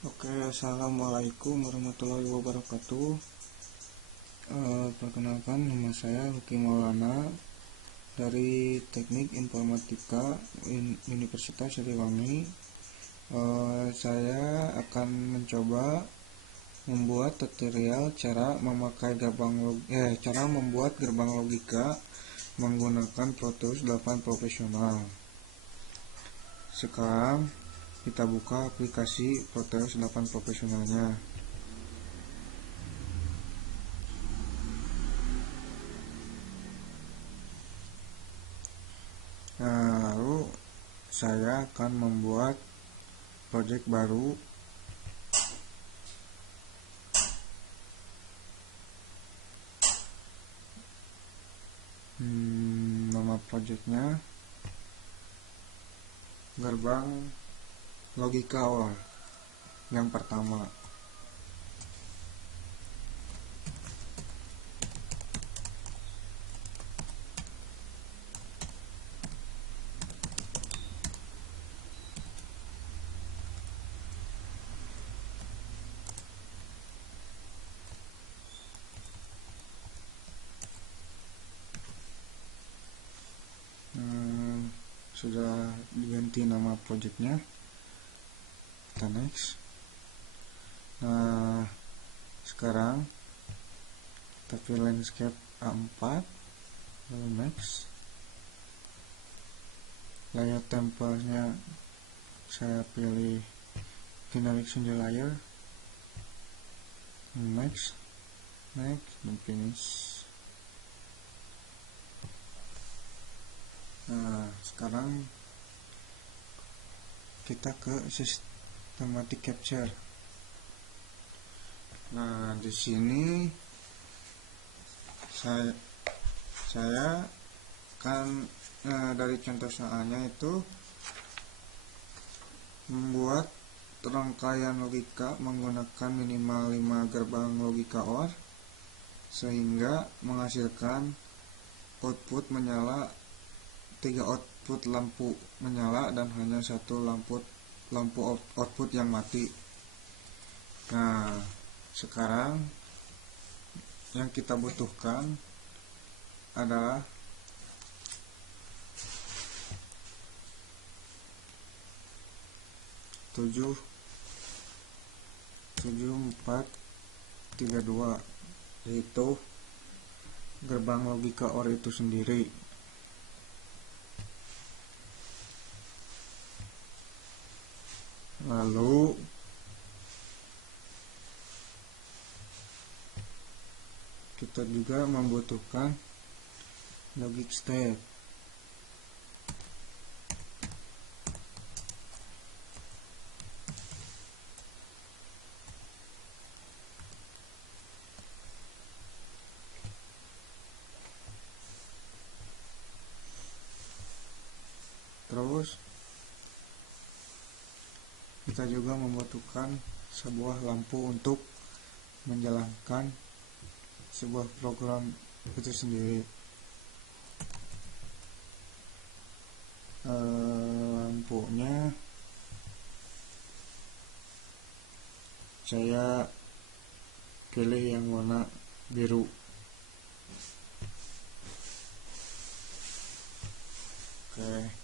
Oke, assalamualaikum warahmatullahi wabarakatuh. Perkenalkan, nama saya Lucky Maulana dari Teknik Informatika Universitas Siliwangi. Saya akan mencoba membuat tutorial cara membuat gerbang logika menggunakan Pro Tools 8 Profesional. Sekarang kita buka aplikasi Pro Tools 8 Profesionalnya. Nah, lalu saya akan membuat project baru. Nama projectnya gerbang logika OR yang pertama. Sudah diganti nama projectnya, kita next. Nah, sekarang kita pilih landscape A4, lalu next. Layout template-nya saya pilih generic single layer, next, dan finish. Nah, sekarang kita ke systematic capture. Nah, di sini saya kan dari contoh soalnya itu membuat rangkaian logika menggunakan minimal 5 gerbang logika OR sehingga menghasilkan output menyala, 3 output lampu menyala dan hanya 1 lampu output yang mati. Nah, sekarang yang kita butuhkan adalah tujuh 432, yaitu gerbang logika OR itu sendiri. Lalu kita juga membutuhkan logic step. Terus kita juga membutuhkan sebuah lampu untuk menjalankan sebuah program itu sendiri. Lampunya saya pilih yang warna biru. Oke,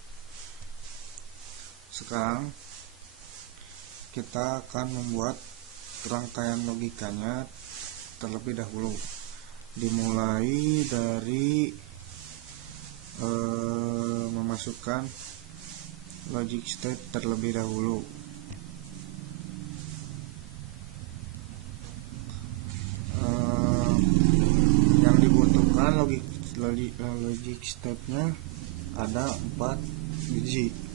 sekarang kita akan membuat rangkaian logikanya terlebih dahulu, dimulai dari memasukkan logic step terlebih dahulu. Yang dibutuhkan logic stepnya ada 4 biji.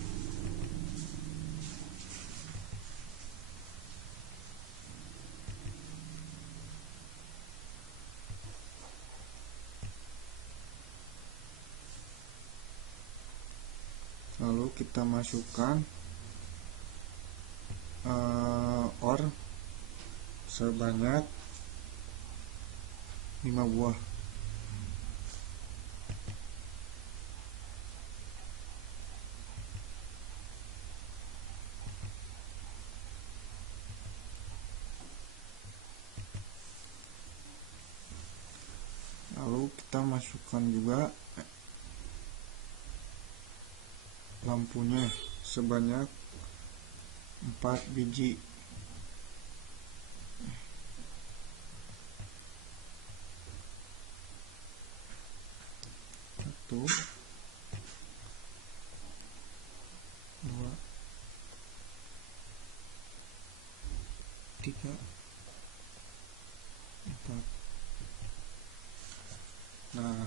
Lalu kita masukkan OR sebanyak 5 buah. Lalu kita masukkan juga lampunya sebanyak 4 biji. Satu, dua, tiga, empat. Nah,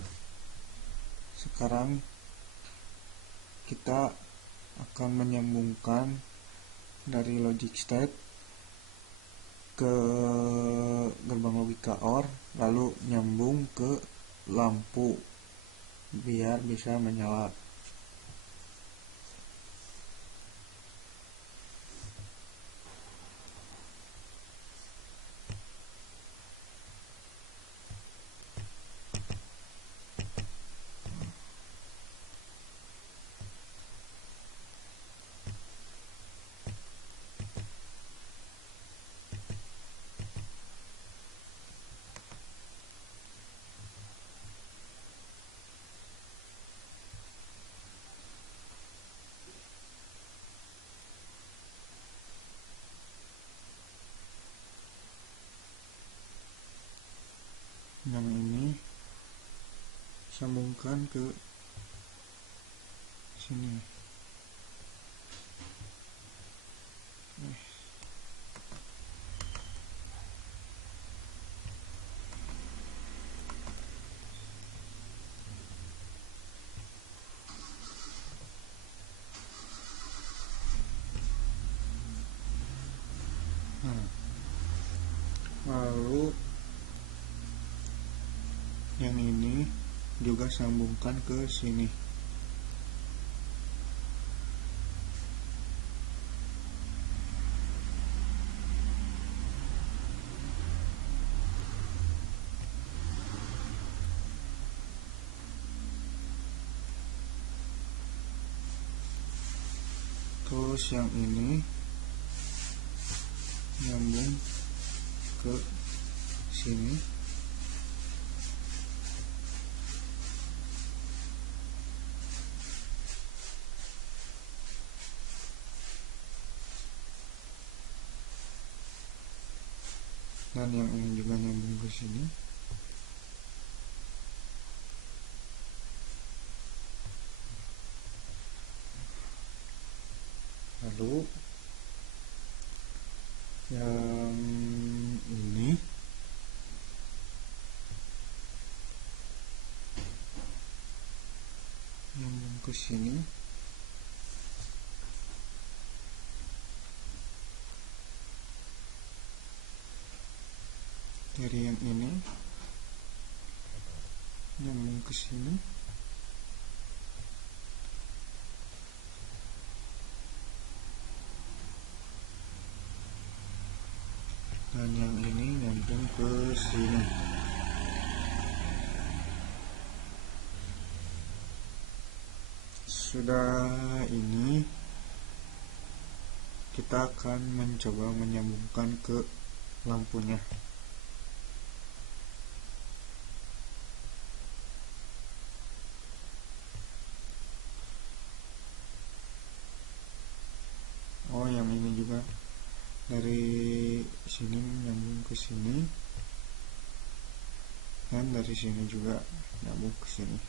sekarang kita akan menyambungkan dari logic state ke gerbang logika OR, lalu nyambung ke lampu biar bisa menyala. Yang ini sambungkan ke sini. Nah, lalu yang ini juga sambungkan ke sini. Terus yang ini nyambung ke sini. Dan yang ini juga nyambung ke sini. Lalu yang ini nyambung ke sini. Dari yang ini nyambung ke sini. Dan yang ini nyambung ke sini. Sudah ini, kita akan mencoba menyambungkan ke lampunya. Oh, yang ini juga dari sini nyambung ke sini, dan dari sini juga nyambung ke sini,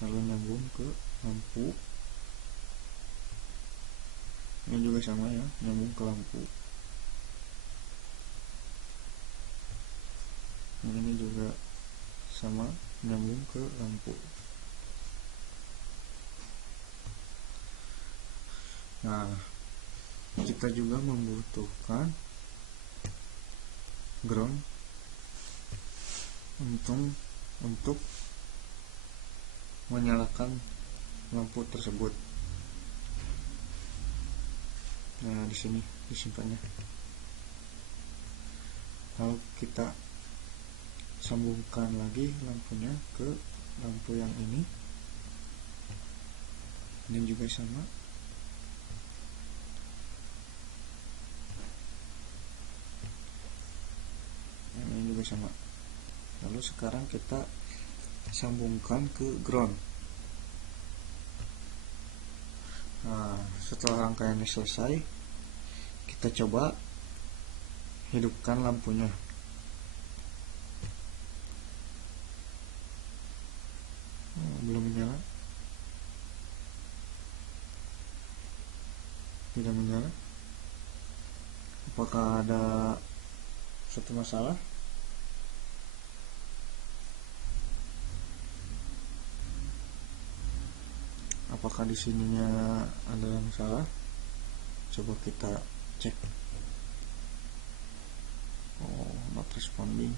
lalu nyambung ke lampu. Ini juga sama ya, nyambung ke lampu. Ini juga sama, nyambung ke lampu. Nah, kita juga membutuhkan ground untuk menyalakan lampu tersebut. Nah, di sini disimpannya. Lalu kita sambungkan lagi lampunya ke lampu yang ini. Ini juga sama. juga sama. Lalu sekarang kita sambungkan ke ground. Nah, setelah rangkaiannya selesai, kita coba hidupkan lampunya. Belum menyala, tidak menyala. Apakah ada suatu masalah? Apakah di sininya ada yang salah? Coba kita cek. Oh, not responding.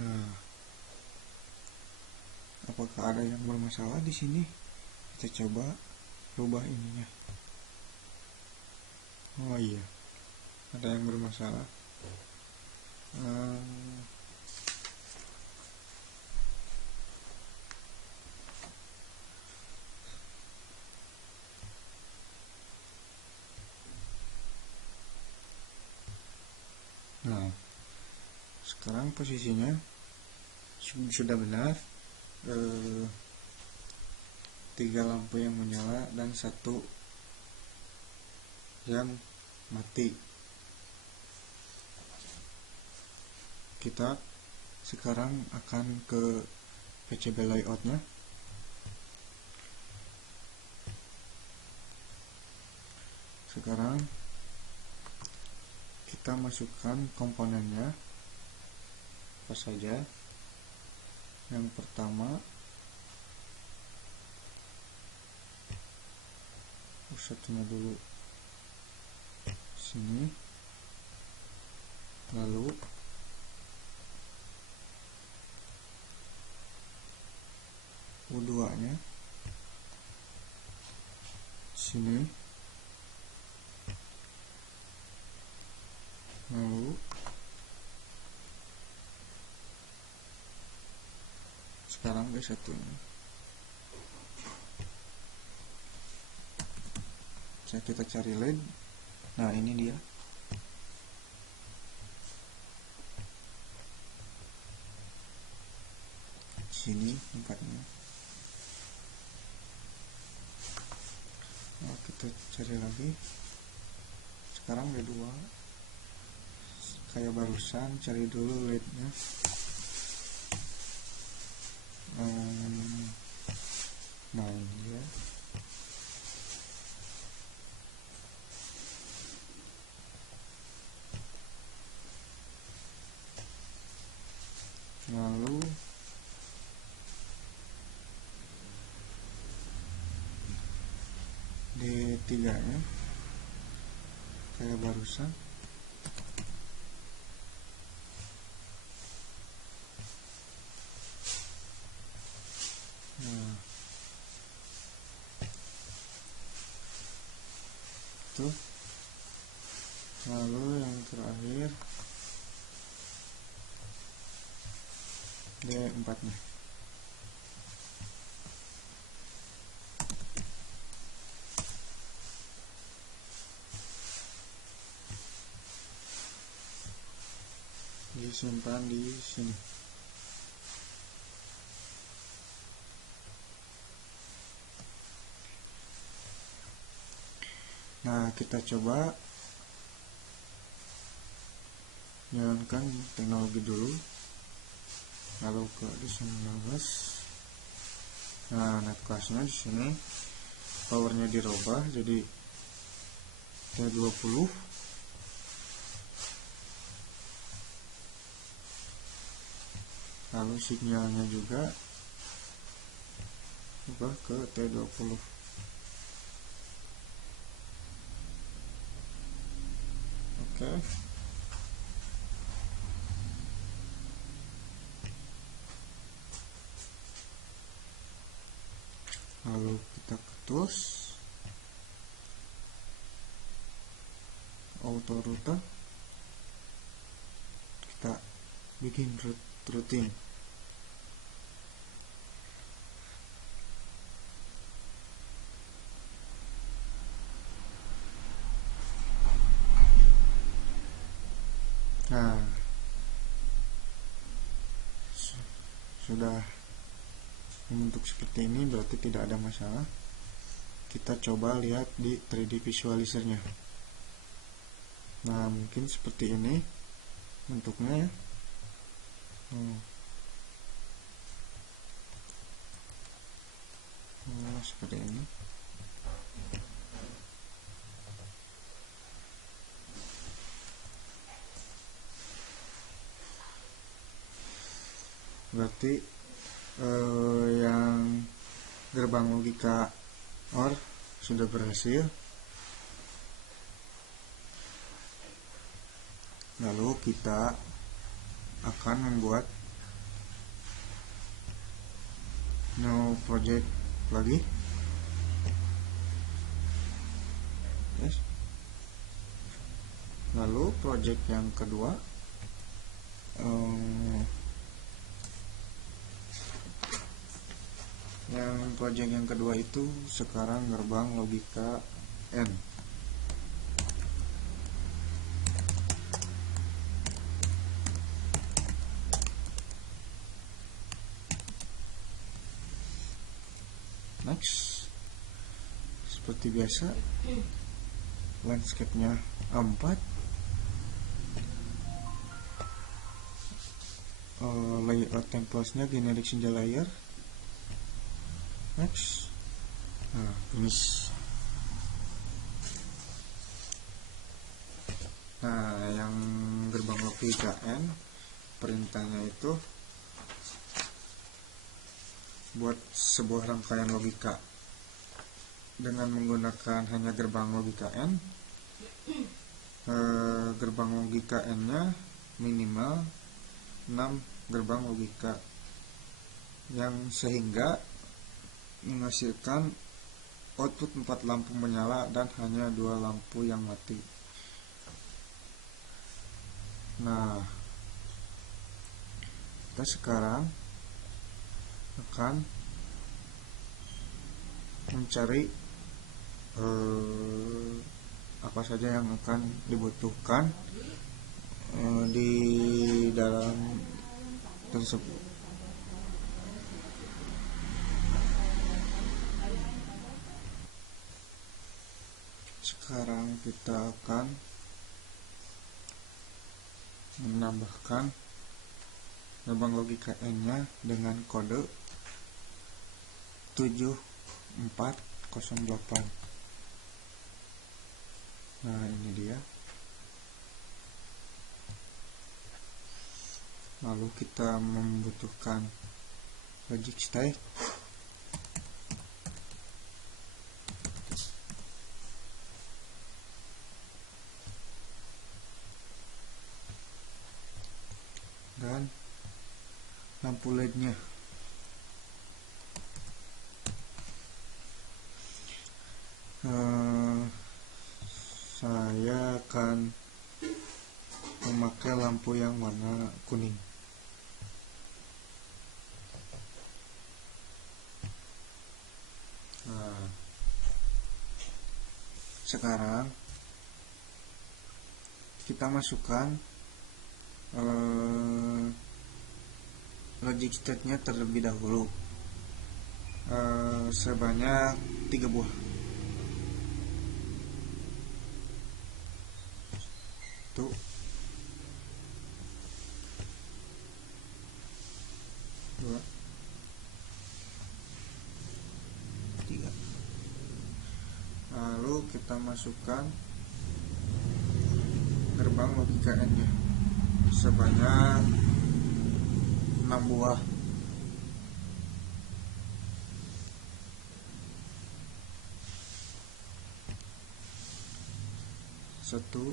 Nah, apakah ada yang bermasalah di sini? Kita coba rubah ininya. Oh iya, ada yang bermasalah. Nah, sekarang posisinya sudah benar. 3 lampu yang menyala dan 1 yang mati. Kita sekarang akan ke PCB layoutnya. Sekarang kita masukkan komponennya apa saja. Yang pertama, satunya dulu sini, lalu U2 nya sini, lalu sekarang ke satunya. Kita cari LED. Nah, ini dia. Sini tempatnya. Nah, kita cari lagi. Sekarang ada 2. Kayak barusan, cari dulu LED-nya. Nah, ini dia. Lalu D3 nya kayak barusan. Nah, itu. Lalu yang terakhir D4 nya. Disimpan di sini. Nah, kita coba jalankan teknologi dulu, lalu ke desain 19. Nah, net classnya di sini powernya dirubah jadi T20. Lalu sinyalnya juga ubah ke T20. Oke. Lalu kita ketus auto rute, kita bikin routing. sudah membentuk seperti ini, berarti tidak ada masalah. Kita coba lihat di 3D visualizer-nya. Nah, mungkin seperti ini bentuknya ya. Seperti ini. Berarti yang gerbang logika OR sudah berhasil. Lalu kita akan membuat new project lagi. Yes. Lalu project yang kedua, project yang kedua itu sekarang gerbang logika N. Next, seperti biasa, landscape-nya 4, layout template-nya generic single layer. Next, finish. Nah, yang gerbang logika N, perintahnya itu buat sebuah rangkaian logika dengan menggunakan hanya gerbang logika N. Gerbang logika N-nya minimal 6 gerbang logika, yang sehingga menghasilkan output 4 lampu menyala dan hanya 2 lampu yang mati. Nah, kita sekarang akan mencari apa saja yang akan dibutuhkan di dalam tersebut. Sekarang kita akan menambahkan gerbang logika N-nya dengan kode 7408. Nah, ini dia. Lalu kita membutuhkan logic state, dan lampu LED-nya. Saya akan memakai lampu yang warna kuning. Nah, sekarang kita masukkan logic state-nya terlebih dahulu, sebanyak 3 buah. Tuh. 2, 3. Lalu kita masukkan gerbang logika N-nya sebanyak 6 buah. Satu,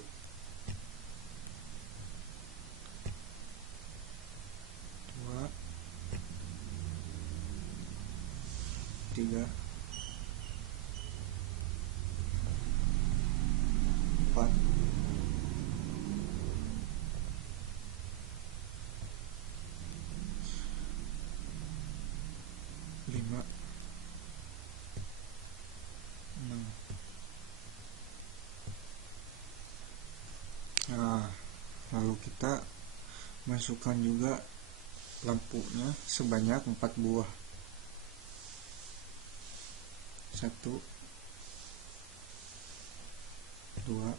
2, 3, 4, 5, 6. Nah, lalu kita masukkan juga lampunya sebanyak 4 buah. 1 2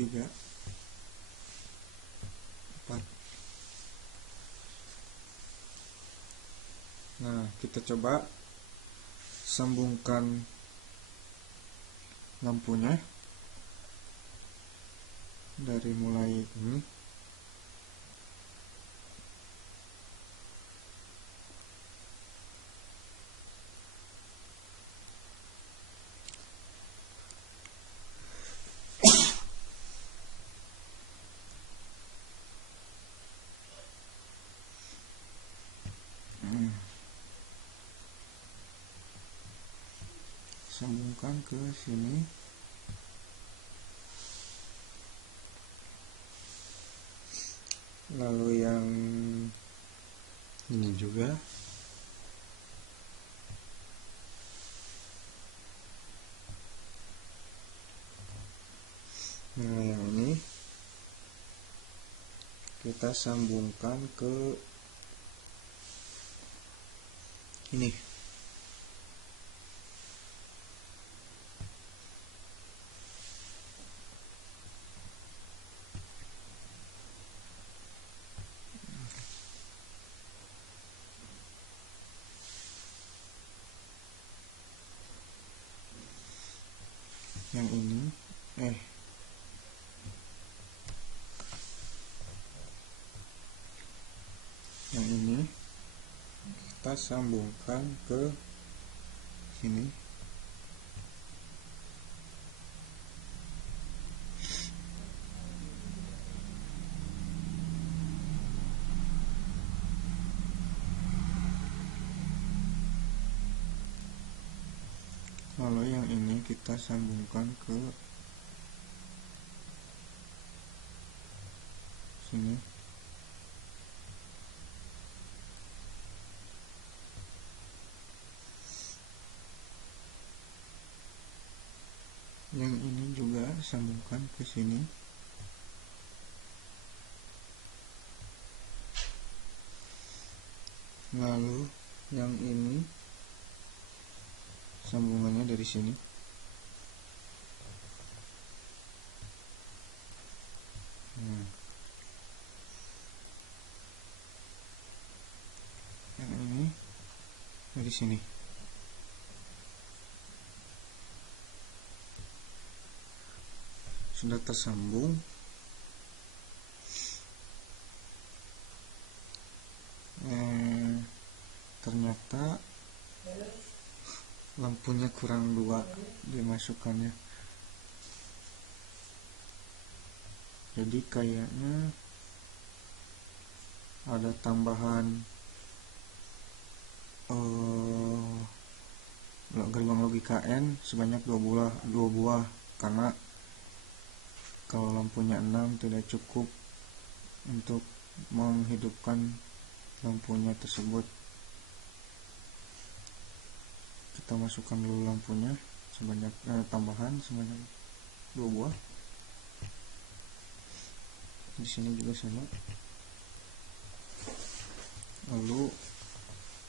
3 4. Nah, kita coba sambungkan lampunya dari mulai ini. Sambungkan ke sini. Lalu yang ini juga. Nah, yang ini kita sambungkan ke ini. Yang ini yang ini kita sambungkan ke sini. Lalu yang ini kita sambungkan ke sini. Yang ini juga sambungkan ke sini. Lalu yang ini sambungannya dari sini. Yang ini dari sini. Sudah tersambung. Ternyata lampunya kurang 2 dimasukkannya. Jadi kayaknya ada tambahan gerbang logika N sebanyak 2 buah, karena kalau lampunya 6 tidak cukup untuk menghidupkan lampunya tersebut. Kita masukkan dulu lampunya sebanyak tambahan sebanyak 2 buah. Di sini juga sama. Lalu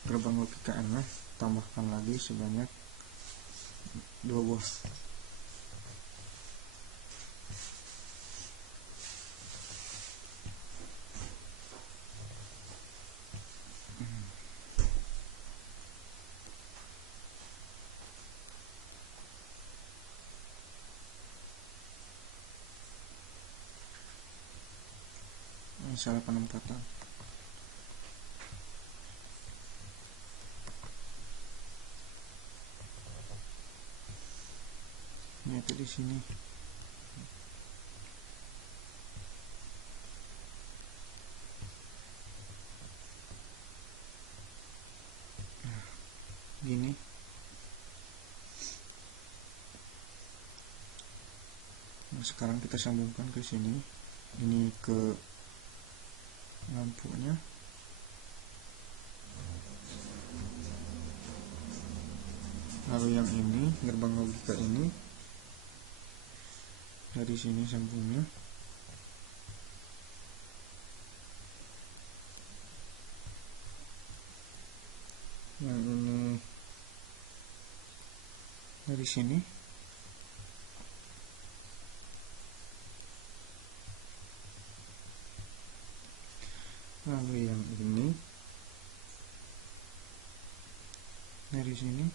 gerbang logika N tambahkan lagi sebanyak 2 buah. Salah penempatan. Ini itu di sini. Gini. Nah, sekarang kita sambungkan ke sini. Ini ke lampunya. Lalu yang ini gerbang logika ini dari sini sambungnya. Yang ini dari sini. Lalu yang ini dari sini.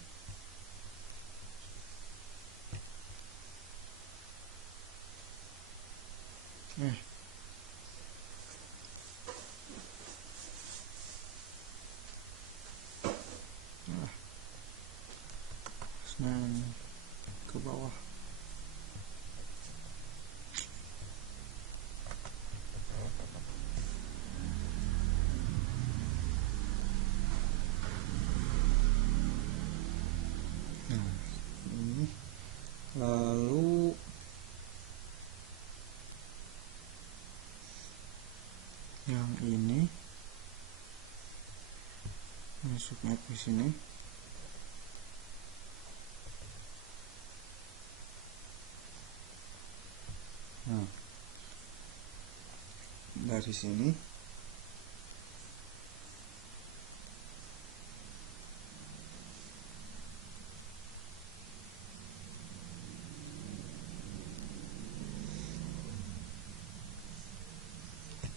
Nah, ke bawah. Nah, ini lalu yang ini masuknya ke sini. Nah, dari sini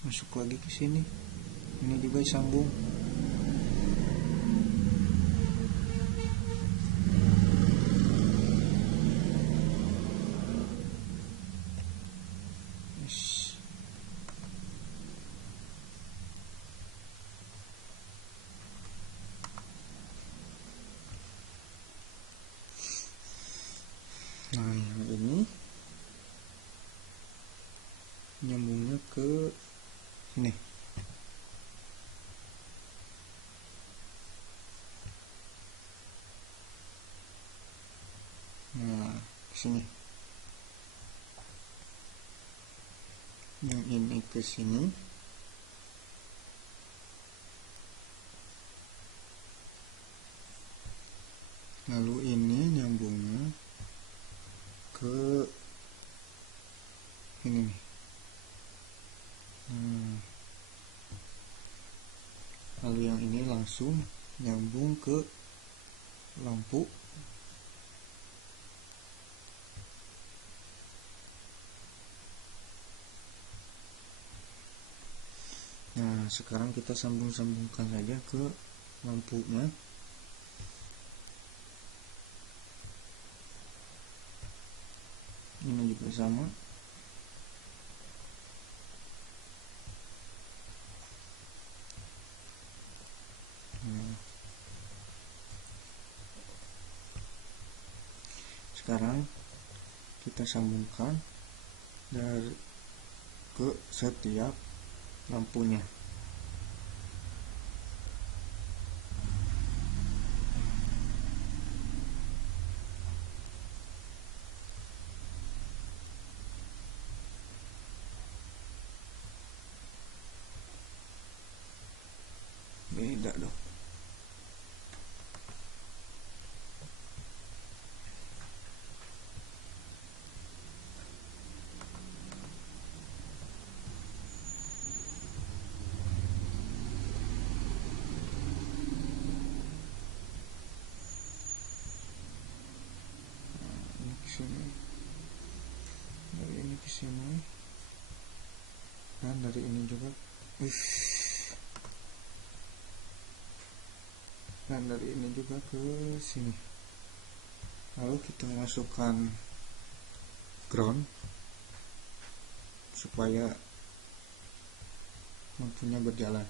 masuk lagi ke sini. Ini juga sambung. Nah, yang ini nyambungnya ke sini. Nah, ke sini. Yang ini ke sini. Lalu ini nyambungnya ke ini nih. Lalu yang ini langsung nyambung ke lampu. Nah, sekarang kita sambung-sambungkan saja ke lampunya. Ini juga sama. Nah, sekarang kita sambungkan dari ke setiap lampunya. Beda dong. Ini ke sini. Dari ini ke sini. Dan dari ini juga. Dan dari ini juga ke sini. Lalu kita masukkan ground supaya lampunya berjalan.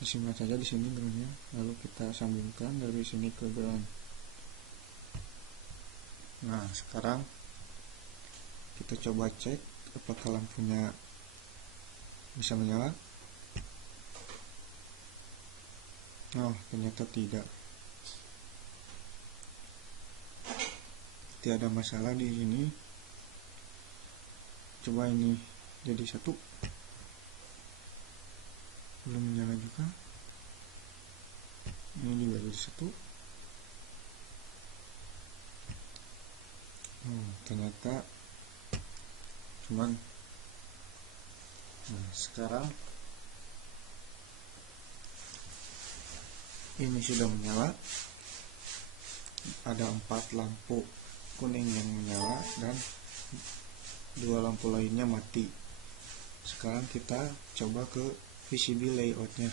Disimpan saja di sini groundnya. Lalu kita sambungkan dari sini ke ground. Nah, sekarang kita coba cek apakah lampunya bisa menyala. Oh, ternyata tidak. Tidak ada masalah di sini. Coba ini jadi satu. Belum menyala juga. Ini juga jadi satu. Ternyata cuman. Nah, sekarang ini sudah menyala, ada 4 lampu kuning yang menyala dan 2 lampu lainnya mati. Sekarang kita coba ke PCB layoutnya.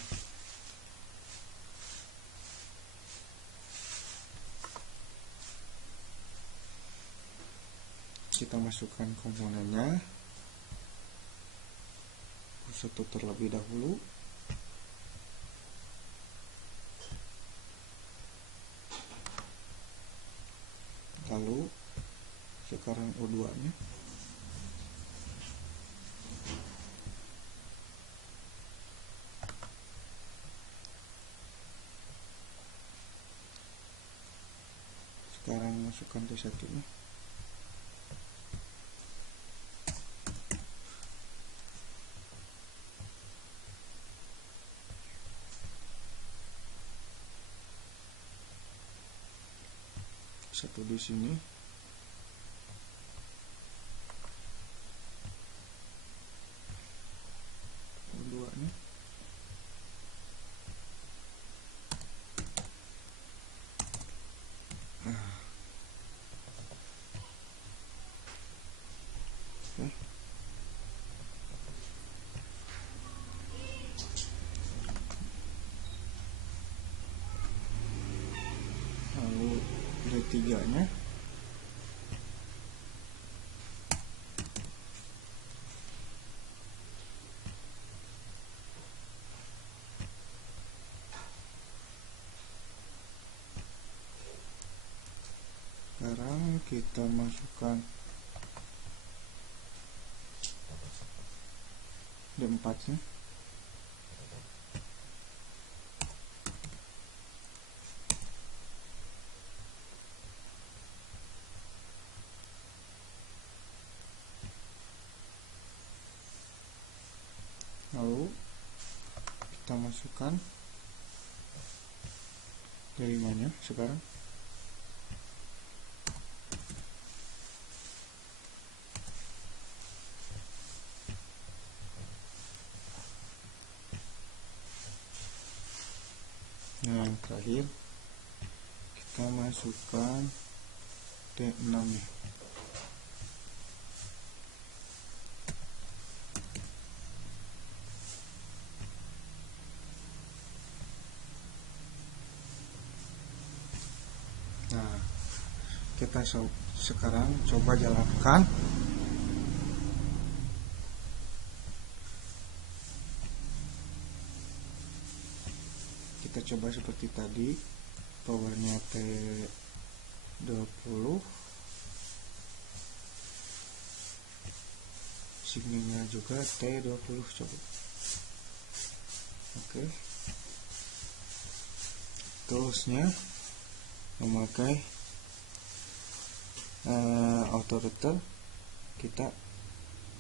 Kita masukkan komponennya satu terlebih dahulu. Lalu sekarang O2 nya. Sekarang masukkan T1 nya. Satu di sini. O2 nya. Oke. Lalu D3 nya. Sekarang kita masukkan D4 nya. Lalu kita masukkan D5 nya sekarang. Nah, yang terakhir kita masukkan D6 nya. Nah, kita sekarang coba jalankan. Kita coba seperti tadi, powernya T20, signalnya juga T20. Coba. Oke. Toolsnya memakai auto router. Kita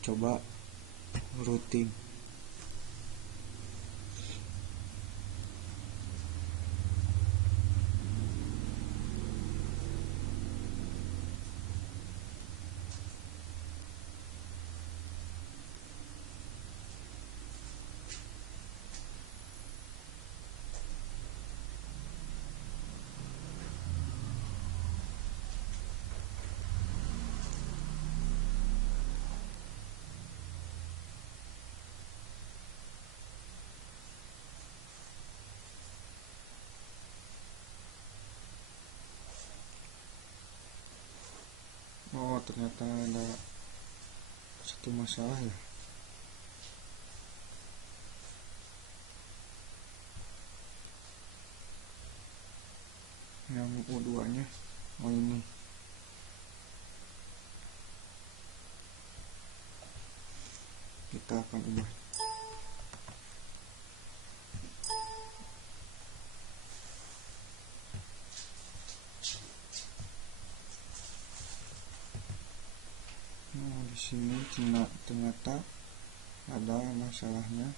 coba routing. Oh, ternyata ada satu masalah ya. Yang O2 nya. Oh, ini. Kita akan ubah. Nah, di sini ternyata ada masalahnya.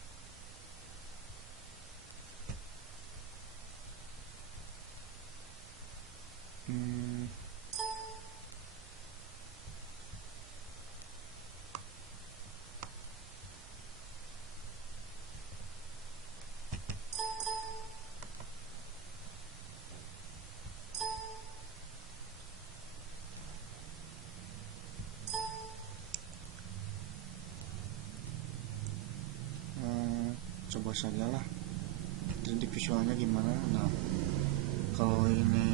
coba saja lah 3D visualnya gimana. Nah, kalau ini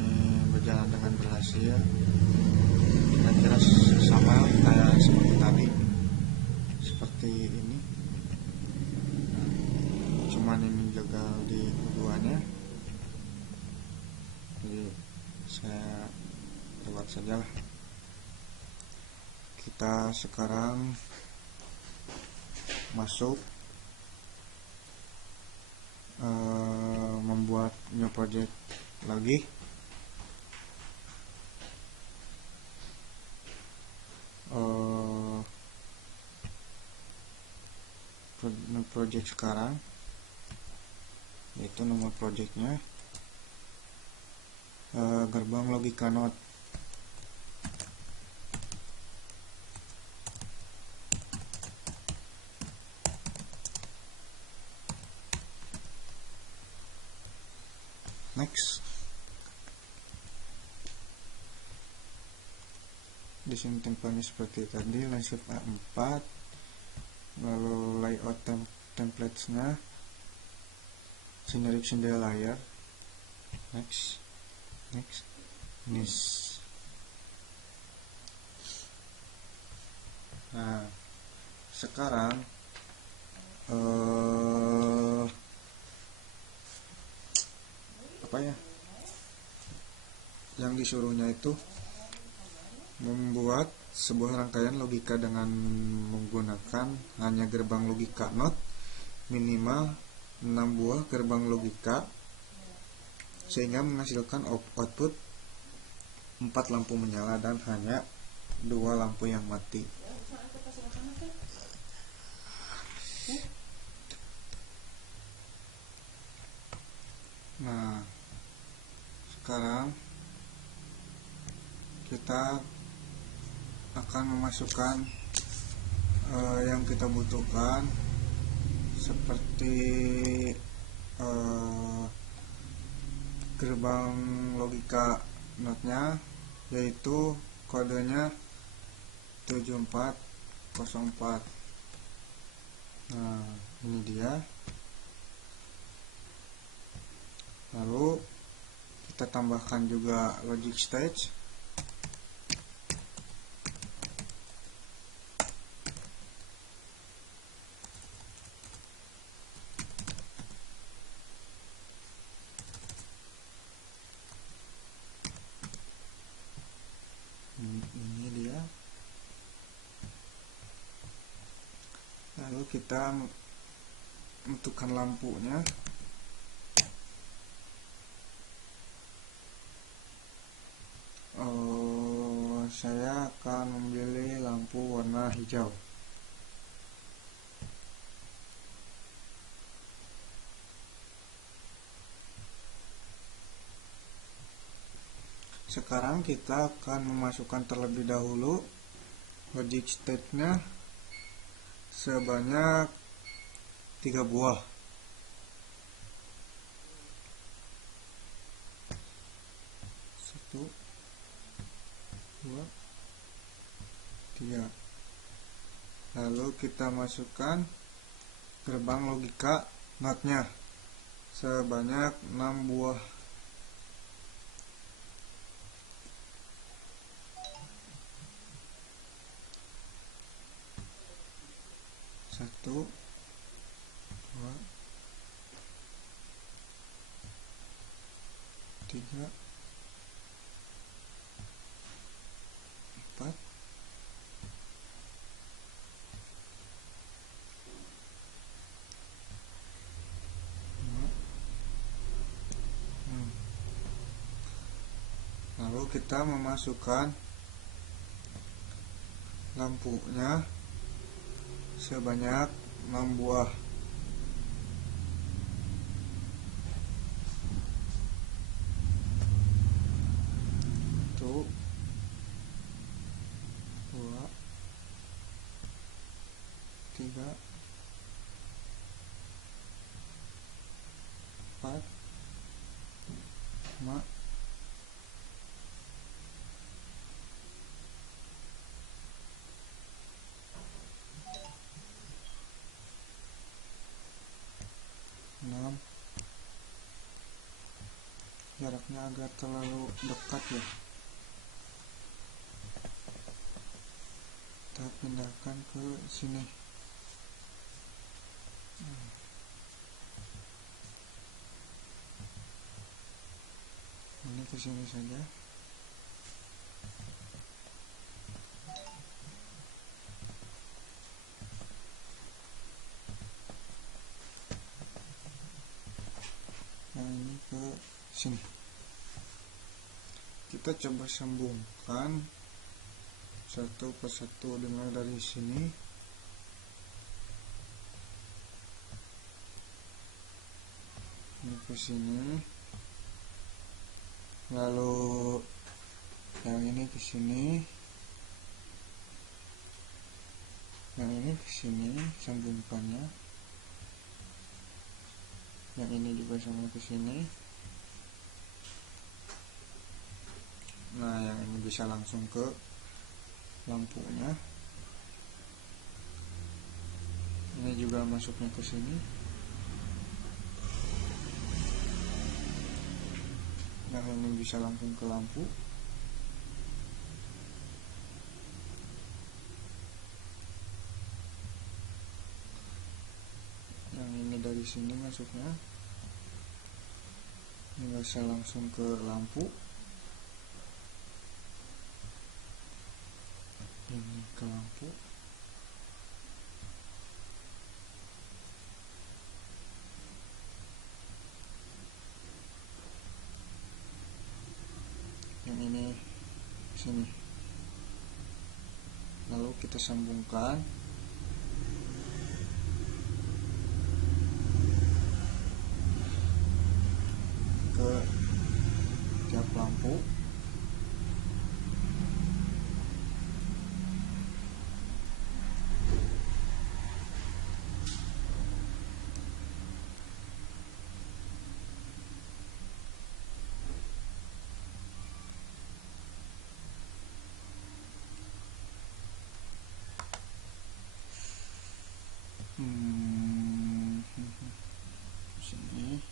berjalan dengan berhasil, kira-kira sama kayak seperti tadi, seperti ini. Nah, cuman ini gagal di keduanya, jadi saya lewat saja lah. Kita sekarang masuk membuat new project lagi. New project sekarang, yaitu nomor projectnya gerbang logika not. Next. Di sini tempelnya seperti tadi, landscape A4, lalu layout templatesnya generic single layer. Next. Niche. Nah, sekarang apa ya, yang disuruhnya itu membuat sebuah rangkaian logika dengan menggunakan hanya gerbang logika not, minimal 6 buah gerbang logika, sehingga menghasilkan output 4 lampu menyala dan hanya 2 lampu yang mati. Nah, sekarang kita akan memasukkan yang kita butuhkan, seperti gerbang logika notnya, yaitu kodenya 7404. Nah, ini dia. Lalu kita tambahkan juga logic stage. Ini dia. Lalu kita menentukan lampunya. Saya akan memilih lampu warna hijau. Sekarang kita akan memasukkan terlebih dahulu logic state-nya sebanyak 3 buah. Satu, 2, 3. Lalu kita masukkan gerbang logika not-nya sebanyak 6 buah. Satu, 2, 3, 4, 5, 6. Lalu kita memasukkan lampunya sebanyak 6 buah. Satu, 2, 3, 4, 5, 6. jaraknya agak terlalu dekat ya. Kita pindahkan ke sini. Ini ke sini saja. Yang ini ke sini. Kita coba sambungkan satu persatu, dimulai dari sini. Ini ke sini. Lalu yang ini ke sini. Yang ini ke sini, sambungkannya. Yang ini juga sama ke sini. Nah, yang ini bisa langsung ke lampunya. Ini juga masuknya ke sini. Nah, ini bisa langsung ke lampu. Yang ini dari sini masuknya. Ini bisa langsung ke lampu. Ini ke lampu. Yang ini sini. Lalu kita sambungkan ke tiap lampu. Sini,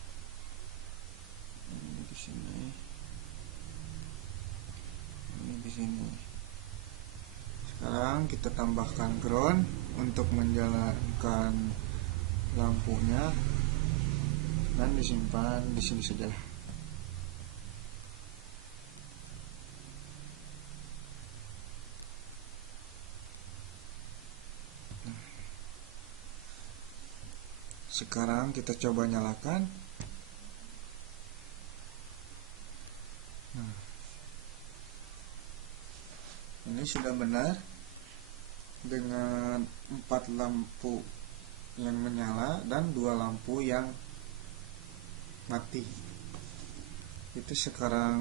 ini di sini, ini di sini. Sekarang kita tambahkan ground untuk menjalankan lampunya, dan disimpan di sini saja. Sekarang kita coba nyalakan. Nah, ini sudah benar dengan 4 lampu yang menyala dan 2 lampu yang mati. Itu sekarang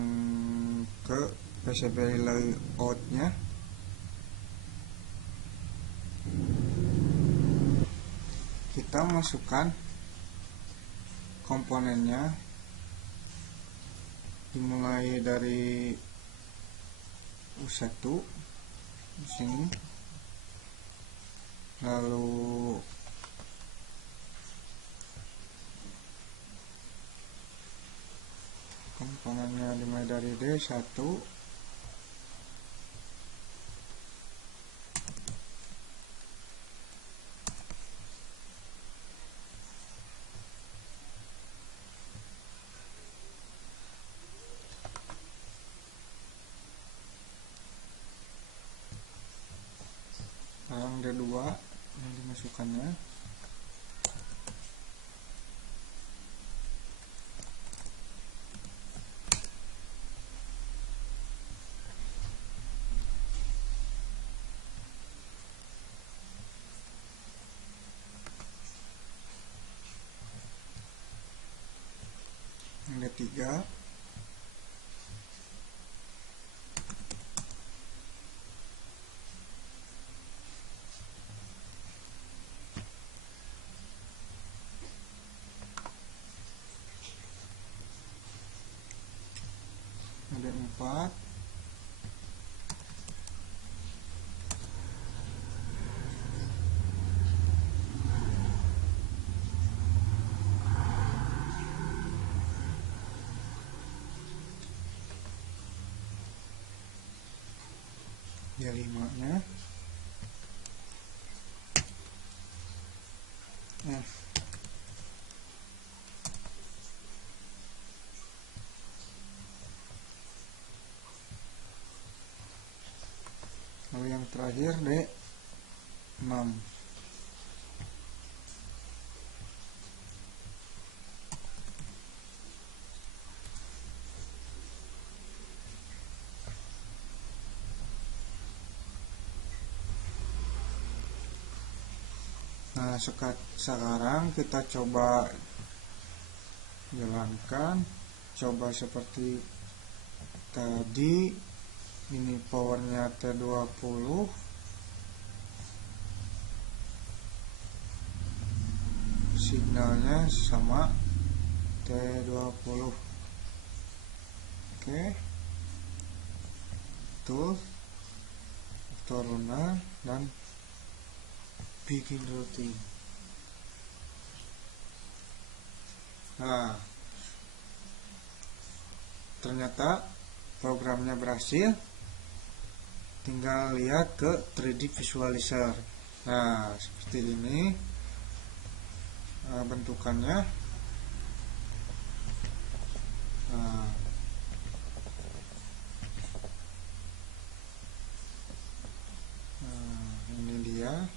ke PCB layoutnya. Kita masukkan komponennya, dimulai dari U1 di sini, lalu komponennya dimulai dari D1, sekarang D2 yang dimasukkannya. Yang D3, yang D4, Y5 nya lalu yang terakhir D6. Nah, sekarang kita coba jalankan, coba seperti tadi. Ini powernya T20, signalnya sama T20. Oke, tuh faktor lunar dan bikin routing. Nah, ternyata programnya berhasil. Tinggal lihat ke 3D visualizer. Nah, seperti ini bentukannya. Nah, ini dia.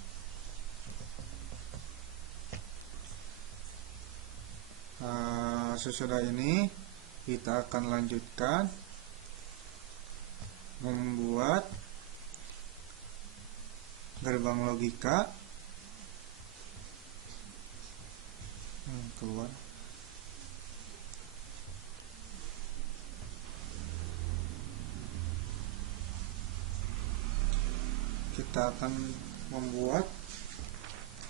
Sesudah ini kita akan lanjutkan membuat gerbang logika keluar. Kita akan membuat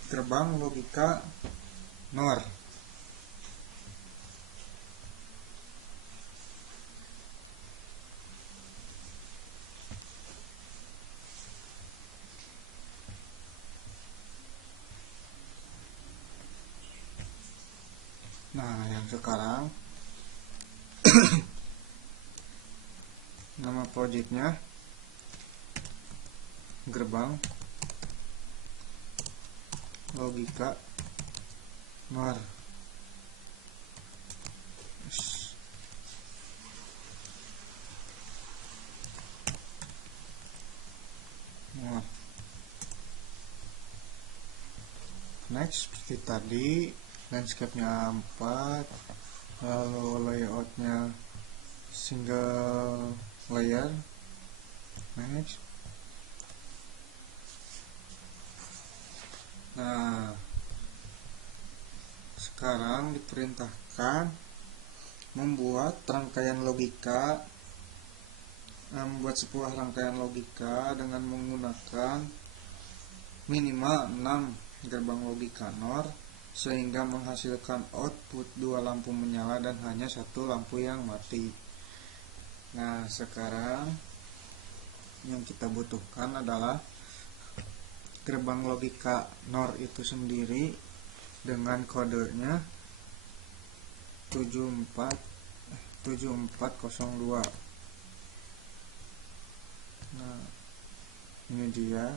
gerbang logika NOR. Nah, yang sekarang nama projectnya gerbang logika NOR. Next, seperti tadi landscape-nya 4, lalu layout-nya single layer. Next. Nah, sekarang diperintahkan membuat rangkaian logika, membuat sebuah rangkaian logika dengan menggunakan minimal 6 gerbang logika NOR, sehingga menghasilkan output 2 lampu menyala dan hanya 1 lampu yang mati. Nah, sekarang yang kita butuhkan adalah gerbang logika NOR itu sendiri dengan kodenya 7402. Nah, ini dia.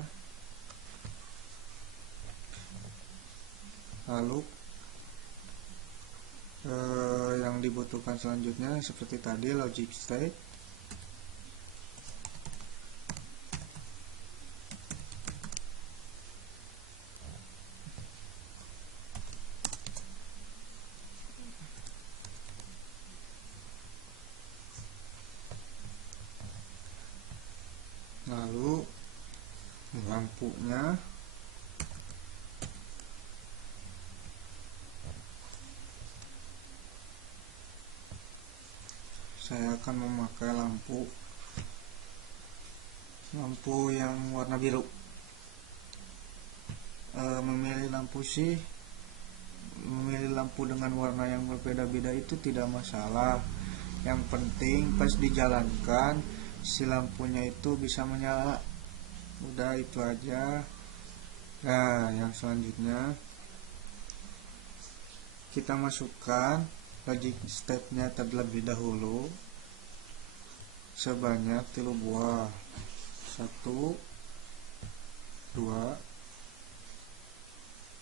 Lalu yang dibutuhkan selanjutnya seperti tadi logic state. Lalu lampunya saya akan memakai lampu yang warna biru. Memilih lampu dengan warna yang berbeda-beda itu tidak masalah. Yang penting pas dijalankan si lampunya itu bisa menyala. Udah, itu aja. Nah, yang selanjutnya kita masukkan logic step-nya terlebih dahulu sebanyak 3 buah. 1 2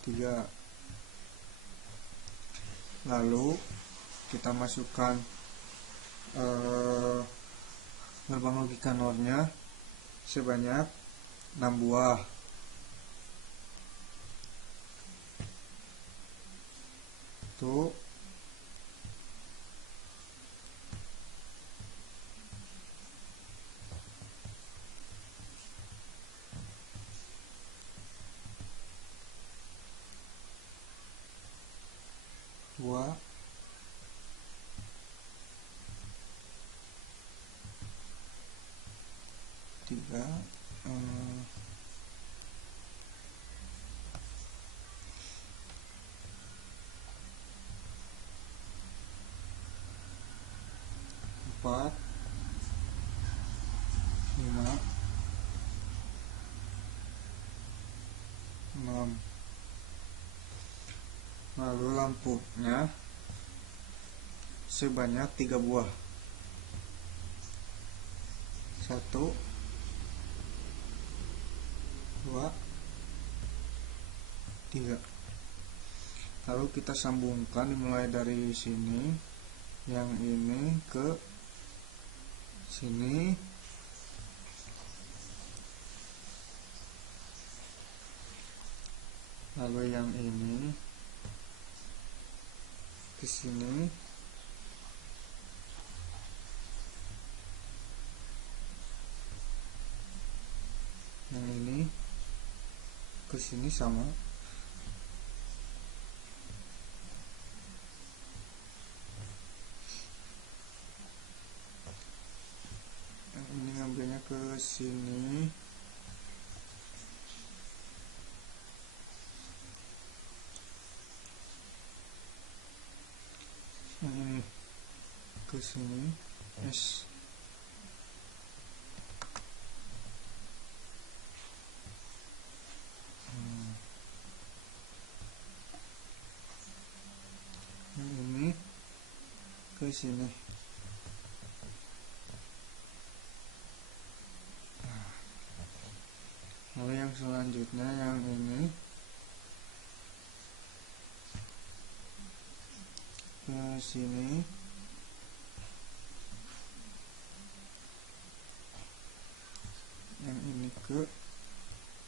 3. Lalu kita masukkan gerbang logika NOR-nya sebanyak 6 buah. Tuh. Dua, tiga, empat, lima, enam. Lalu lampunya sebanyak 3 buah. 1 2 3. Lalu kita sambungkan dimulai dari sini, yang ini ke sini, lalu yang ini ke sini, yang ini ke sini sama. Yang ini ngambilnya ke sini. Yang ini ke sini. S. Yang ini ke sini. Lalu yang selanjutnya yang ini ke sini, yang ini ke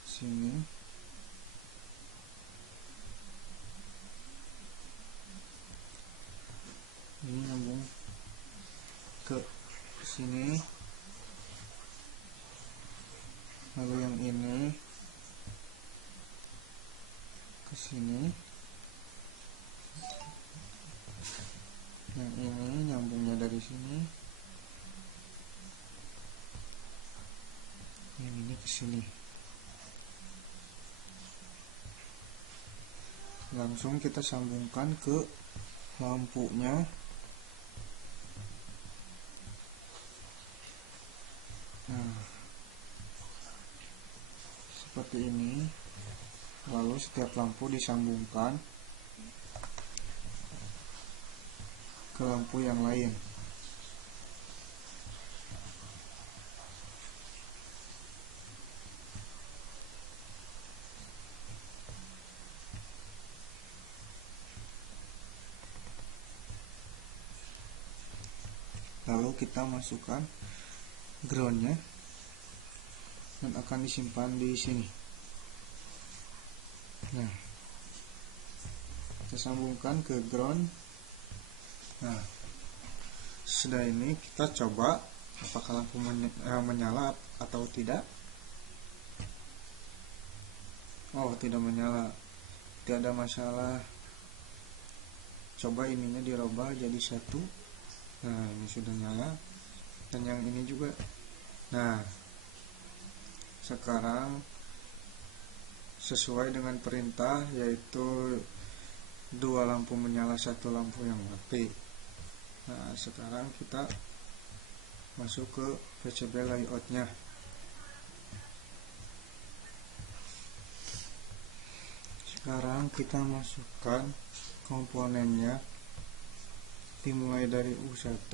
sini, ini nyambung ke sini. Lalu yang ini ke sini, yang ini nyambungnya dari sini, yang ini ke sini. Langsung kita sambungkan ke lampunya. Nah, seperti ini. Lalu setiap lampu disambungkan ke lampu yang lain. Lalu kita masukkan groundnya dan akan disimpan di sini. Nah, kita sambungkan ke ground. Nah, sudah ini kita coba apakah lampu menyala atau tidak. Oh, tidak menyala, tidak ada masalah. Coba ininya dirubah jadi 1. Nah, ini sudah nyala. Dan yang ini juga. Nah, sekarang sesuai dengan perintah, yaitu 2 lampu menyala, 1 lampu yang mati. Nah, sekarang kita masuk ke PCB layoutnya. Sekarang kita masukkan komponennya, dimulai dari U1,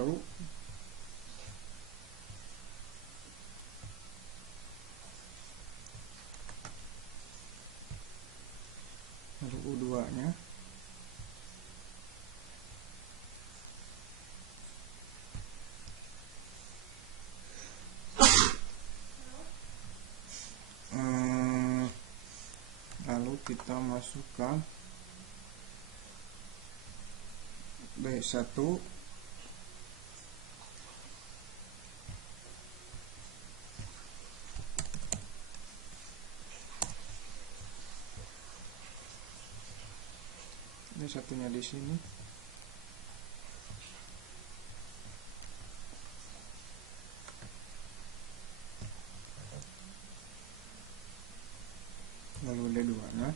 kita masukkan B1, ini satunya di sini, lalu D2 nya,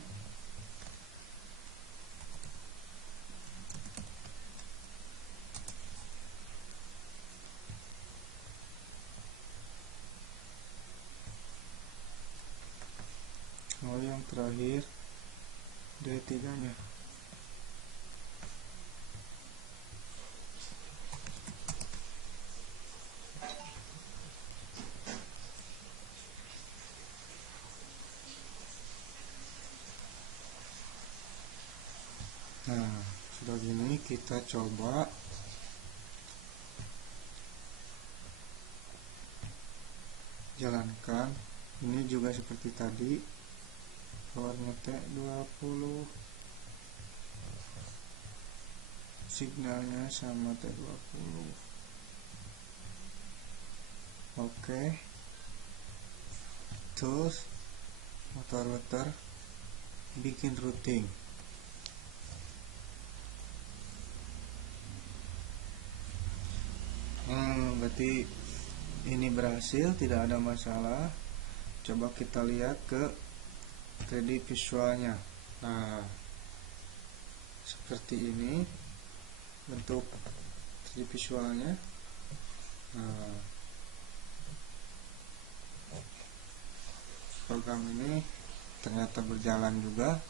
lalu yang terakhir D3 nya. Nah, sudah gini kita coba jalankan. Ini juga seperti tadi, powernya T20, signalnya sama T20. Oke, terus motor router bikin routing. Berarti ini berhasil, tidak ada masalah. Coba kita lihat ke 3D visualnya. Nah, seperti ini bentuk 3D visualnya. Nah, program ini ternyata berjalan juga.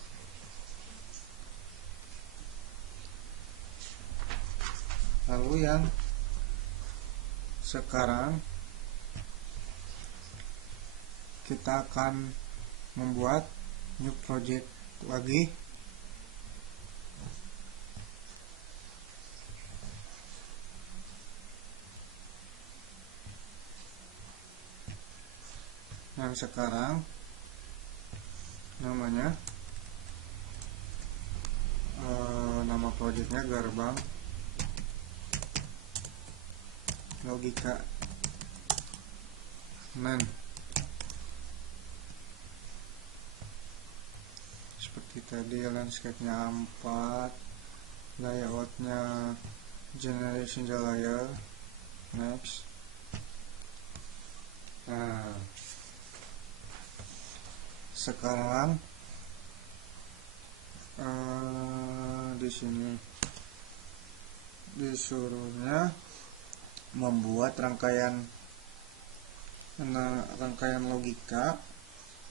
Lalu yang sekarang kita akan membuat new project lagi. Yang sekarang namanya nama projectnya gerbang logika NAND. Seperti tadi, landscape-nya 4, layout-nya generation the layer, next. Nah, sekarang di sini disuruhnya membuat rangkaian logika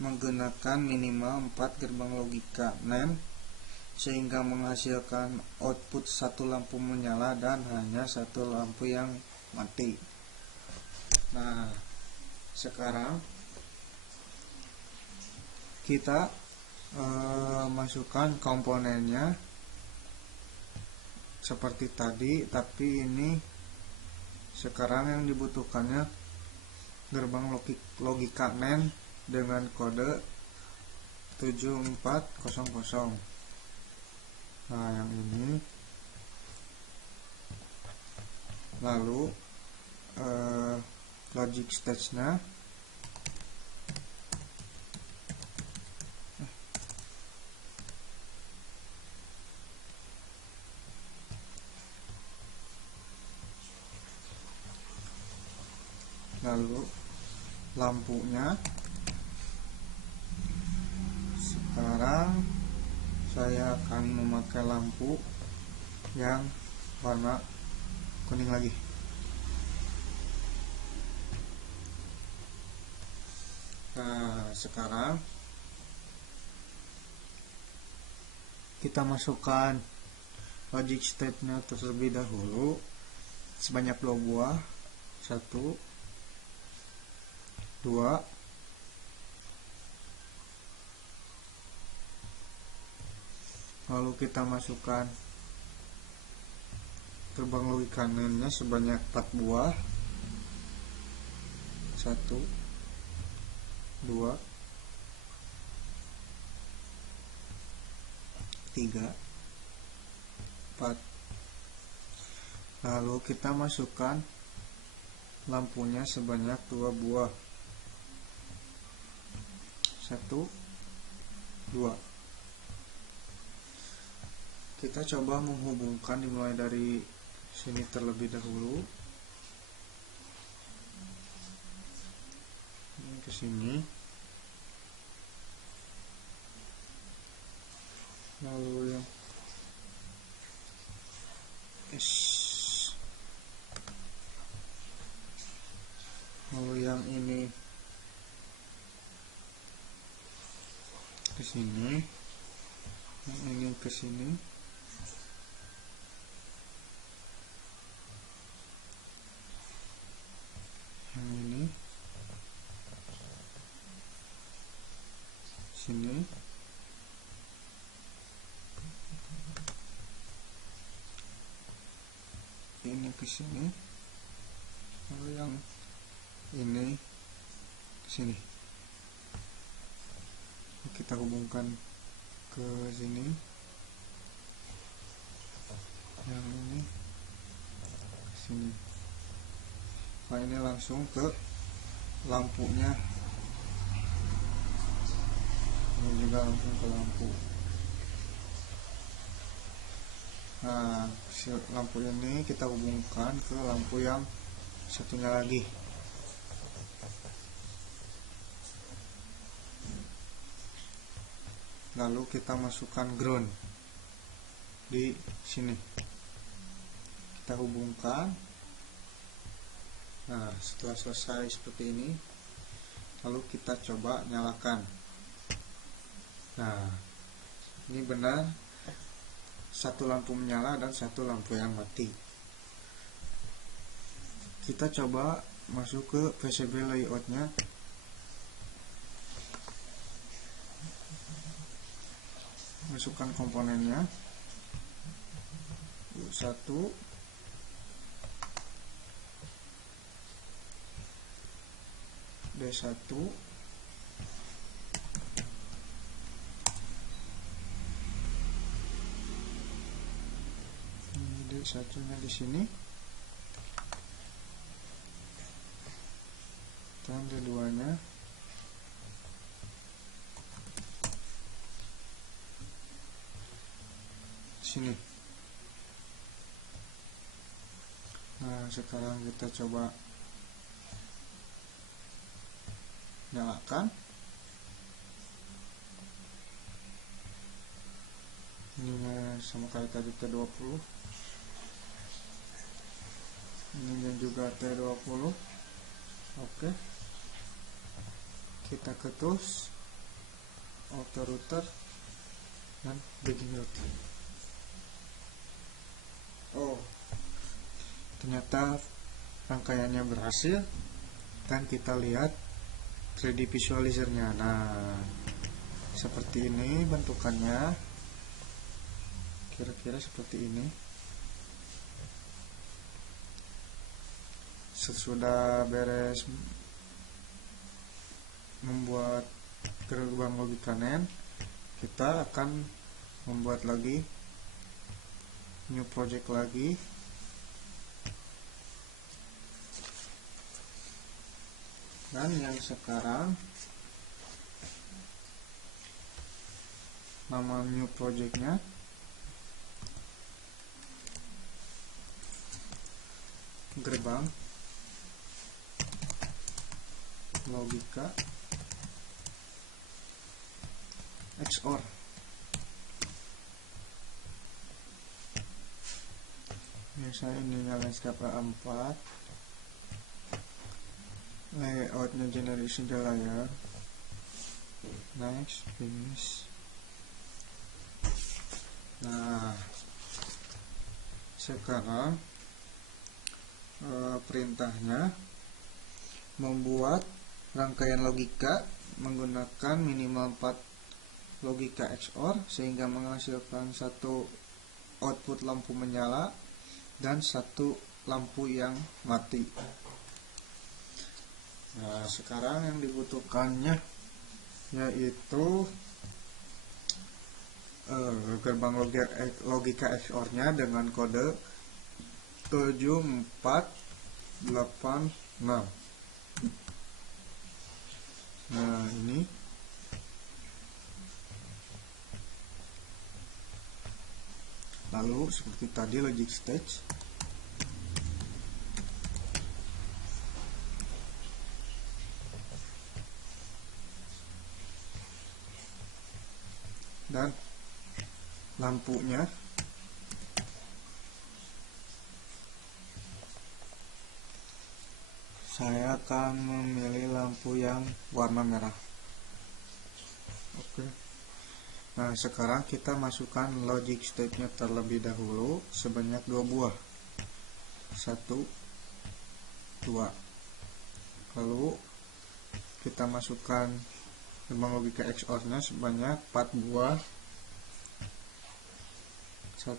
menggunakan minimal 4 gerbang logika NAND sehingga menghasilkan output satu lampu menyala dan hanya satu lampu yang mati. Nah, sekarang kita masukkan komponennya seperti tadi, tapi ini sekarang yang dibutuhkannya gerbang logika NAND dengan kode 7400. Nah, yang ini. Lalu logic stage-nya lalu lampunya. Sekarang saya akan memakai lampu yang warna kuning lagi. Nah, sekarang kita masukkan logic state-nya terlebih dahulu sebanyak 2 buah. 1, 2, lalu kita masukkan gerbang logika NAND-nya sebanyak 4 buah. 1, 2, 3, 4. Lalu kita masukkan lampunya sebanyak 2 buah. 1, 2. Kita coba menghubungkan, dimulai dari sini terlebih dahulu. Ini ke sini. Lalu yang lalu yang ini ke sini, yang ini ke sini. Yang ini sini. Ini ke sini. Lalu yang ini ke sini. Kita hubungkan ke sini. Yang ini ke sini. Nah, ini langsung ke lampunya. Ini juga langsung ke lampu. Nah, si lampu ini kita hubungkan ke lampu yang satunya lagi. Lalu kita masukkan ground di sini. Kita hubungkan. Nah, setelah selesai seperti ini, lalu kita coba nyalakan. Nah, ini benar satu lampu menyala dan satu lampu yang mati. Kita coba masuk ke PCB layoutnya. Masukkan komponennya. 1, D1, ini D1-nya di sini, dan D2-nya sini. Nah, sekarang kita coba nyalakan. Ini sama kayak tadi T20. Ini juga T20. Oke. Kita ketus auto router dan begini. Oh, ternyata rangkaiannya berhasil, dan kita lihat 3D visualizernya. Nah, seperti ini bentukannya, kira-kira seperti ini. Sesudah beres membuat gerbang logika NAND, kita akan membuat lagi new project lagi. Dan yang sekarang nama new projectnya gerbang logika XOR. Biasanya ini landscape A4. Layoutnya generation the layer. Next, finish. Nah, sekarang perintahnya membuat rangkaian logika menggunakan minimal 4 logika XOR sehingga menghasilkan satu output lampu menyala dan satu lampu yang mati. Nah, sekarang yang dibutuhkannya yaitu gerbang logika XOR-nya dengan kode 7486. Nah, ini lalu seperti tadi logic stage. Dan lampunya saya akan memilih lampu yang warna merah. Oke. Nah, sekarang kita masukkan logic step-nya terlebih dahulu sebanyak 2 buah. 1 2. Lalu kita masukkan gerbang logika XOR-nya sebanyak 4 buah. 1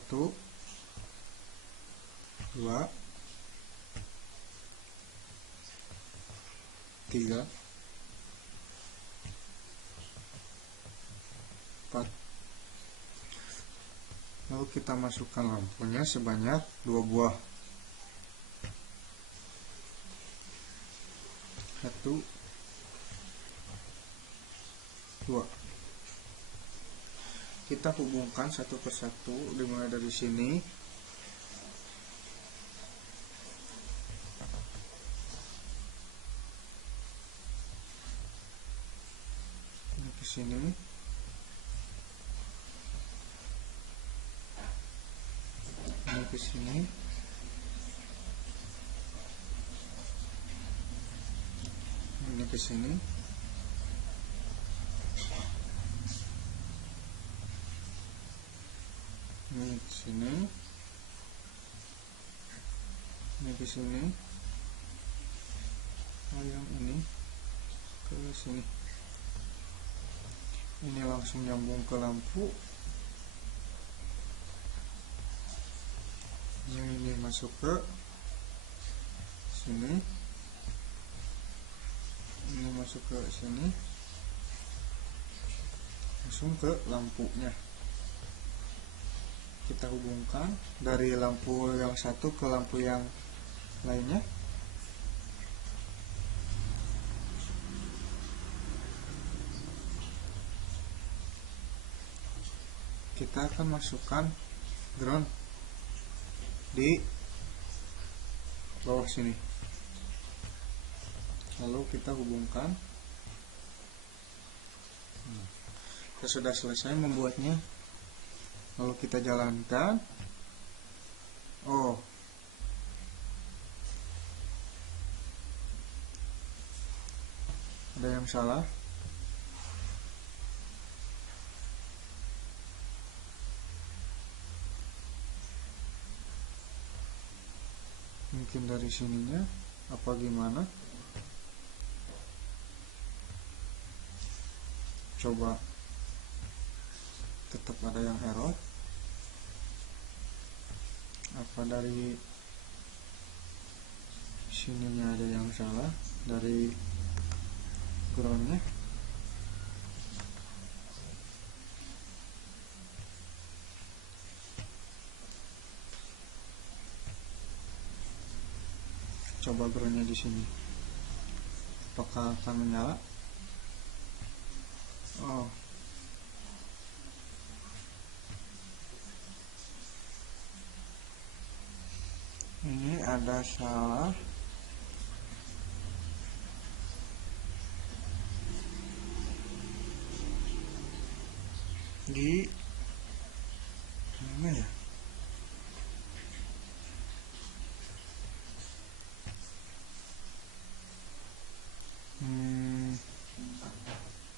2 3 4. Lalu kita masukkan lampunya sebanyak 2 buah. 1 2. Kita hubungkan satu persatu, dimulai dari sini. Ini ke sini. Ini ke sini. Ini ke sini. Ini ke sini. Ini ke sini. Yang ini ke sini. Ini langsung nyambung ke lampu. Yang ini masuk ke sini. Ini masuk ke sini. Langsung ke lampunya. Kita hubungkan dari lampu yang satu ke lampu yang lainnya. Kita akan masukkan ground di bawah sini. Lalu kita hubungkan. Kita sudah selesai membuatnya. Lalu kita jalankan. Oh, ada yang salah. Mungkin dari sininya apa gimana? Coba, tetap ada yang error. Apa dari sininya ada yang salah, dari groundnya. Coba groundnya di sini, apakah akan menyala? Oh, ini ada salah di mana ya?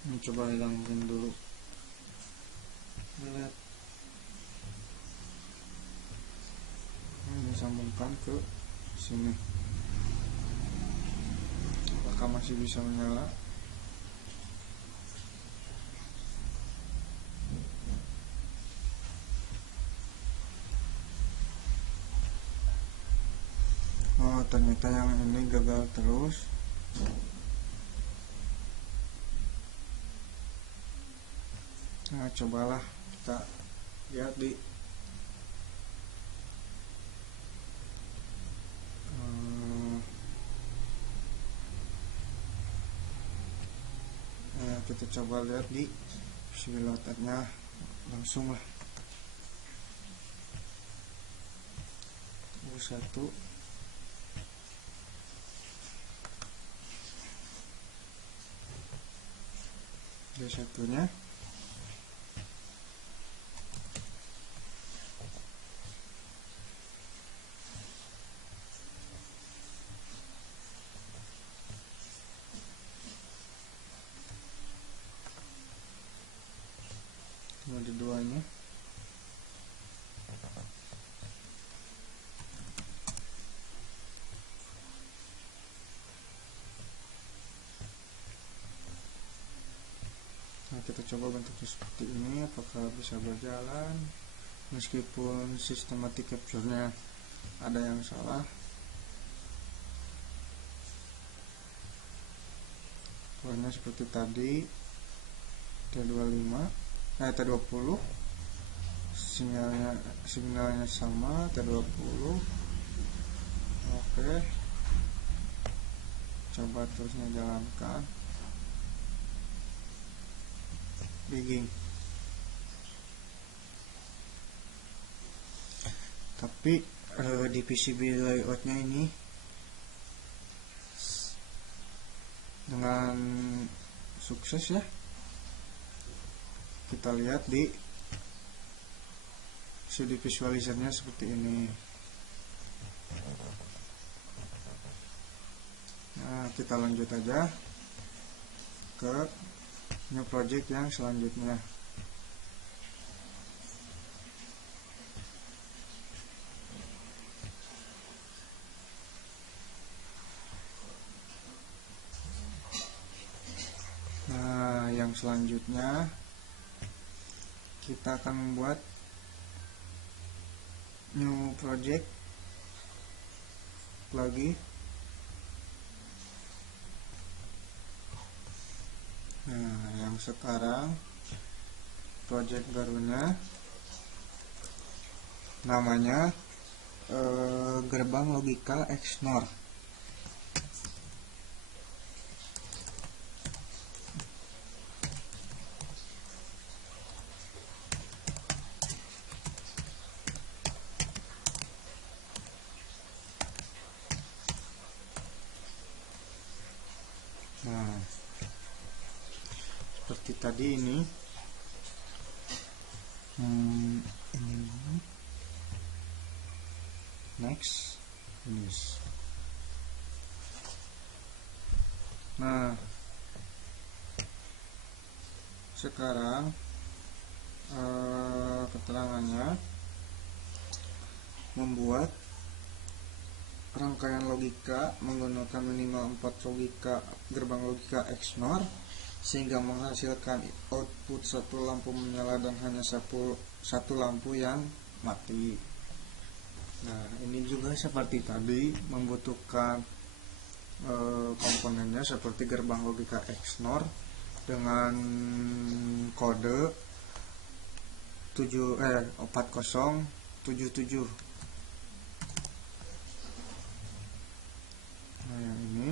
Ini coba hilangin dulu. Lihat. Ini sambungkan ke sini. Apakah masih bisa menyala? Oh, ternyata yang ini gagal terus. Nah, cobalah kita lihat di kita coba lihat di simulatornya langsung lah. U1 D1-nya ada duanya. Nah, kita coba bentuknya seperti ini, apakah bisa berjalan meskipun sistematik capture-nya ada yang salah. Warnanya seperti tadi, T25 T20, sinyalnya sama T20. Oke, coba terusnya jalankan. Begini. Tapi di PCB layoutnya ini dengan sukses ya. Kita lihat di CD visualizer-nya seperti ini. Nah, kita lanjut aja ke new project yang selanjutnya. Nah, yang selanjutnya kita akan membuat new project lagi. Nah, yang sekarang project barunya namanya gerbang logika XNOR. Nah, seperti tadi ini next finish. Nah, sekarang keterangannya membuat rangkaian logika menggunakan minimal 4 logika gerbang logika XNOR sehingga menghasilkan output satu lampu menyala dan hanya satu lampu yang mati. Nah, ini juga seperti tadi membutuhkan komponennya seperti gerbang logika XNOR dengan kode 4077. Nah, yang ini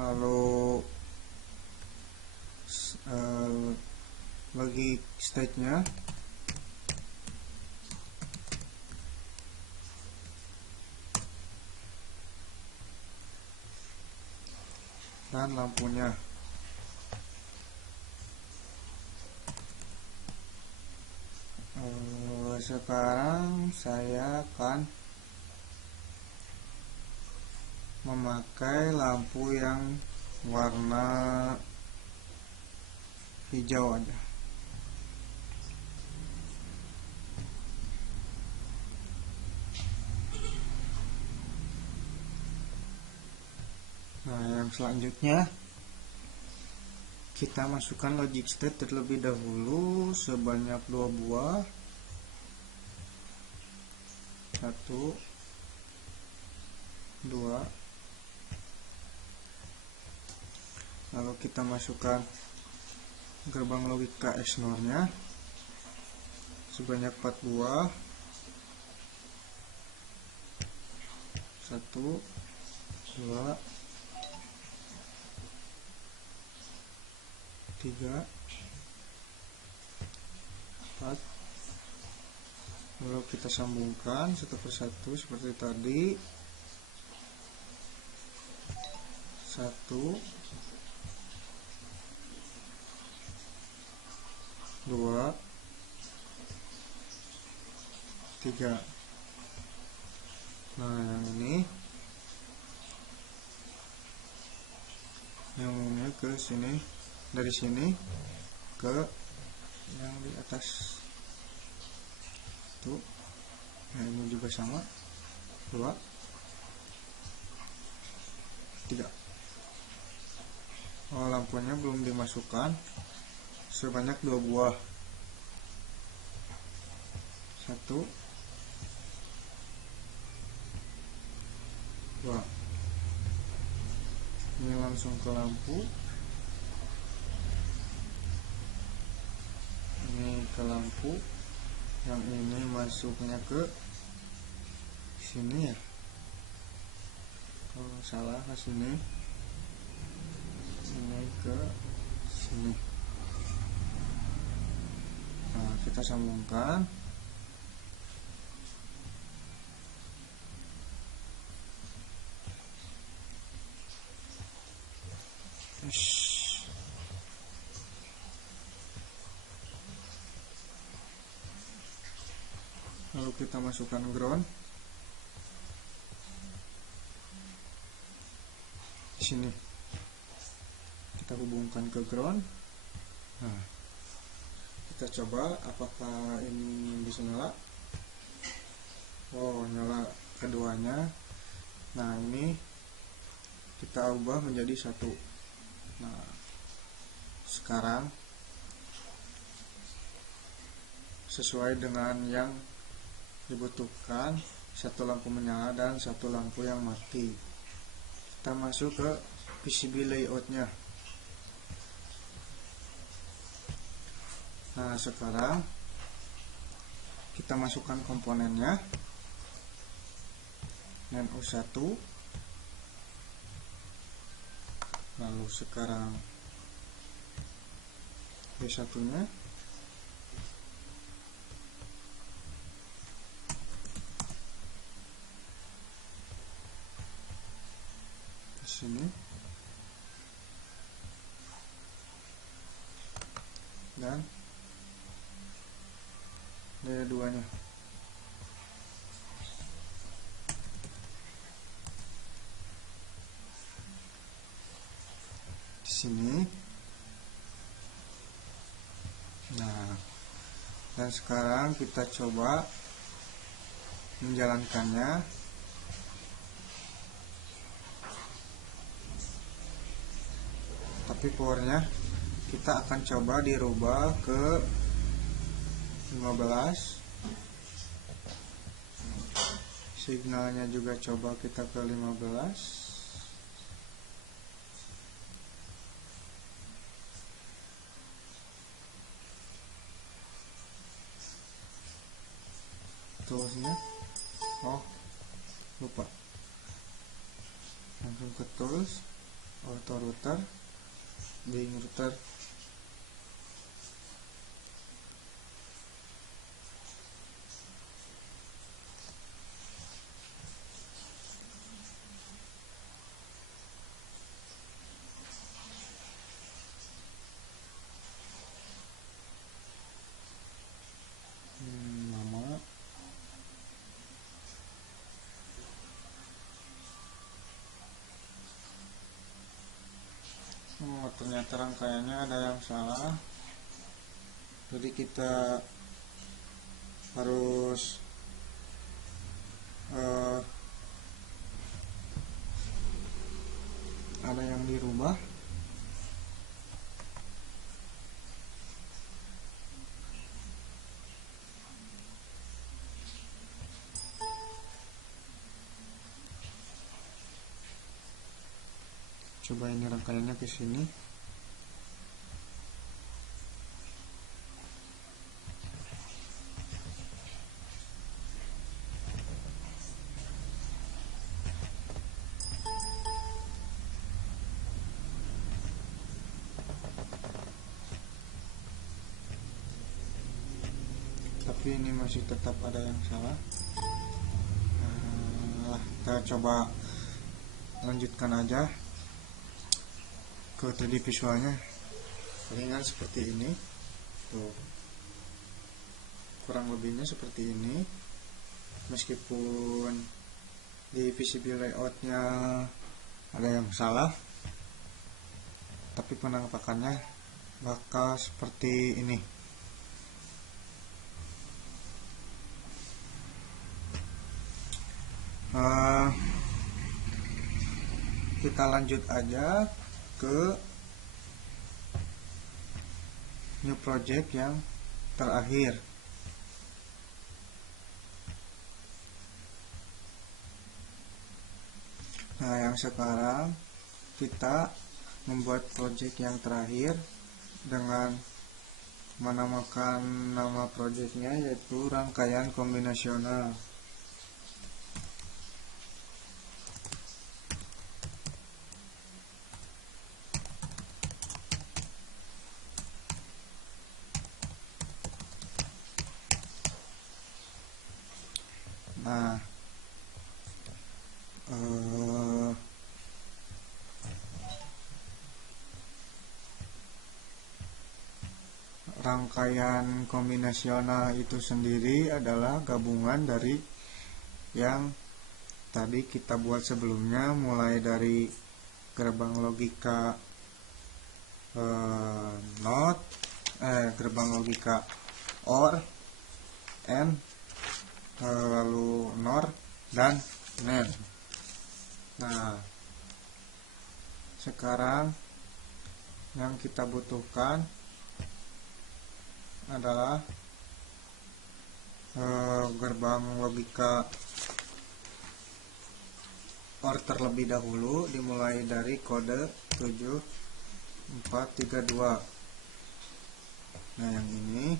lalu bagi stage-nya dan lampunya. Sekarang saya akan memakai lampu yang warna hijau aja. Nah, yang selanjutnya kita masukkan logic state terlebih dahulu sebanyak 2 buah. 1 2. Lalu kita masukkan gerbang logika XNOR nya sebanyak 4 buah. 1 2 3 4. Lalu kita sambungkan satu persatu seperti tadi. 1 2 3. Nah, yang ini ke sini, dari sini ke yang di atas tuh. Nah, ini juga sama. 2 3. Oh, lampunya belum dimasukkan, sebanyak 2 buah. 1 2. Ini langsung ke lampu. Ini ke lampu. Yang ini masuknya ke sini ya. Kalau salah ke sini. Ini ke sini. Nah, kita sambungkan. Lalu kita masukkan ground di sini. Kita hubungkan ke ground. Nah, kita coba apakah ini bisa nyala. Oh, nyala keduanya. Nah, ini kita ubah menjadi 1. Nah, sekarang sesuai dengan yang dibutuhkan, 1 lampu menyala dan 1 lampu yang mati. Kita masuk ke PCB layoutnya. Nah, sekarang kita masukkan komponennya. NO1. Lalu sekarang B1 nya. Di sini. Dan D2 nya. Di sini. Nah, dan sekarang kita coba menjalankannya. Tapi powernya kita akan coba dirubah ke 15. Signalnya juga coba kita ke 15. Toolsnya, oh lupa, langsung ke tools, auto router, bing router. Nama. Oh, ternyata rangkaiannya ada yang salah. Jadi kita harus ada yang dirubah. Coba ini rangkaiannya ke sini. tapi ini masih tetap ada yang salah. Kita coba lanjutkan aja ke 3D visualnya. Palingan seperti ini tuh, kurang lebihnya seperti ini. Meskipun di PCB layoutnya ada yang salah, tapi penampakannya bakal seperti ini. Kita lanjut aja ke new project yang terakhir. Nah, yang sekarang kita membuat project yang terakhir dengan menamakan nama projectnya yaitu rangkaian kombinasional. Nah, rangkaian kombinasional itu sendiri adalah gabungan dari yang tadi kita buat sebelumnya, mulai dari gerbang logika NOT, gerbang logika OR, AND, lalu NOR dan NAND. Nah, sekarang yang kita butuhkan adalah gerbang logika OR terlebih dahulu, dimulai dari kode 7432. Nah, yang ini.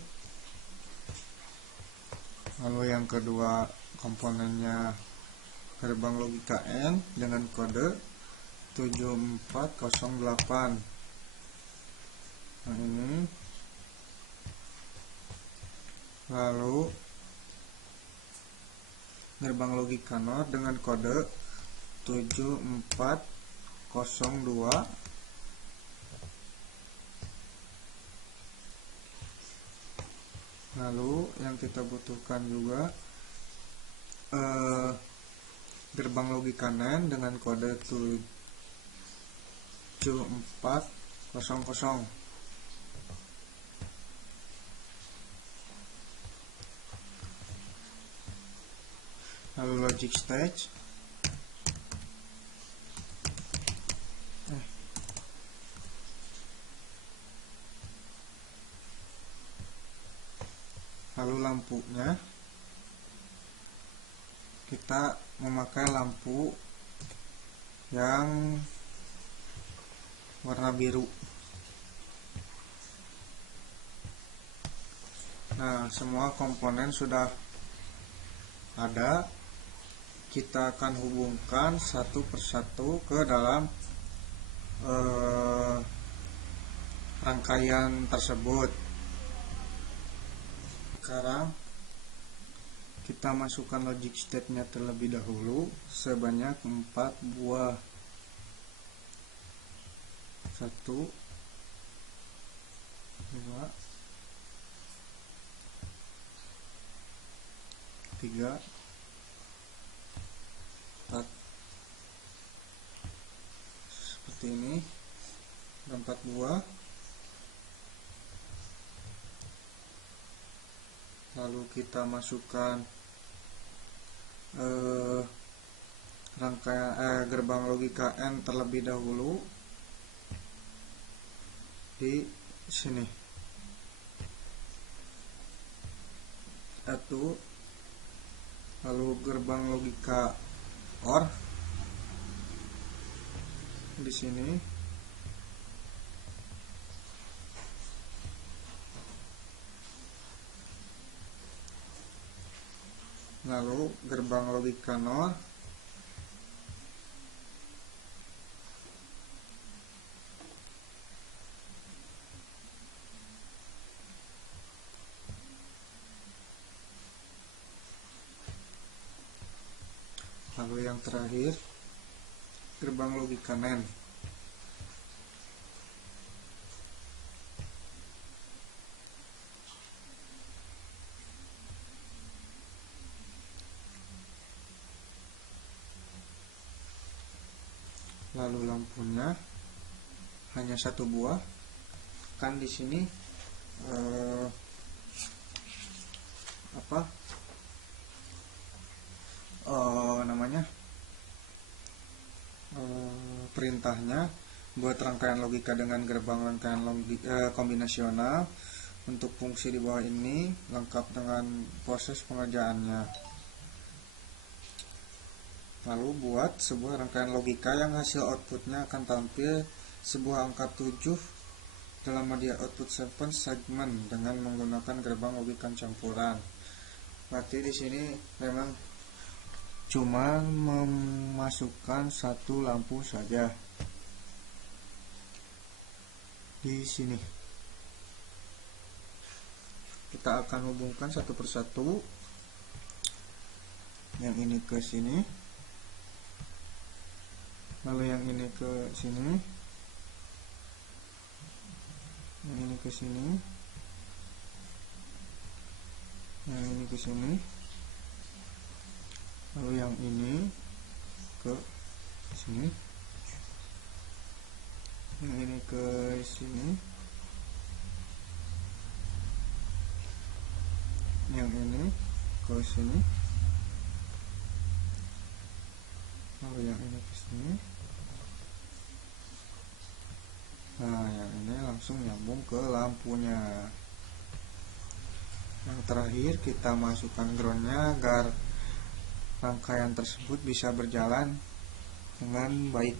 Lalu yang kedua komponennya gerbang logika AND dengan kode 7408. Nah, ini. Lalu gerbang logika NOT dengan kode 7402. Lalu yang kita butuhkan juga gerbang logika NAND dengan kode 7400. Lalu logic stage. Lalu lampunya, kita memakai lampu yang warna biru. Nah, semua komponen sudah ada. Kita akan hubungkan satu persatu ke dalam rangkaian tersebut. Sekarang kita masukkan logic state-nya terlebih dahulu sebanyak 4 buah. 1 2 3 4. Seperti ini, ada 4 buah. Lalu kita masukkan rangkaian gerbang logika AND terlebih dahulu di sini. 1. Lalu gerbang logika OR di sini. Lalu gerbang logika NOR Lalu yang terakhir gerbang logika NAND. Lalu lampunya hanya satu buah, kan di sini perintahnya buat rangkaian logika dengan gerbang rangkaian kombinasional. Untuk fungsi di bawah ini lengkap dengan proses pengerjaannya. Lalu buat sebuah rangkaian logika yang hasil outputnya akan tampil sebuah angka 7 dalam media output 7 segmen dengan menggunakan gerbang logika campuran. Berarti di sini memang cuma memasukkan satu lampu saja di sini. Kita akan hubungkan satu persatu, yang ini ke sini, lalu yang ini ke sini, yang ini ke sini, yang ini ke sini, lalu yang ini ke sini, yang ini ke sini, yang ini ke sini, lalu yang ini ke sini. Nah, yang ini langsung nyambung ke lampunya. Yang terakhir kita masukkan groundnya agar rangkaian tersebut bisa berjalan dengan baik.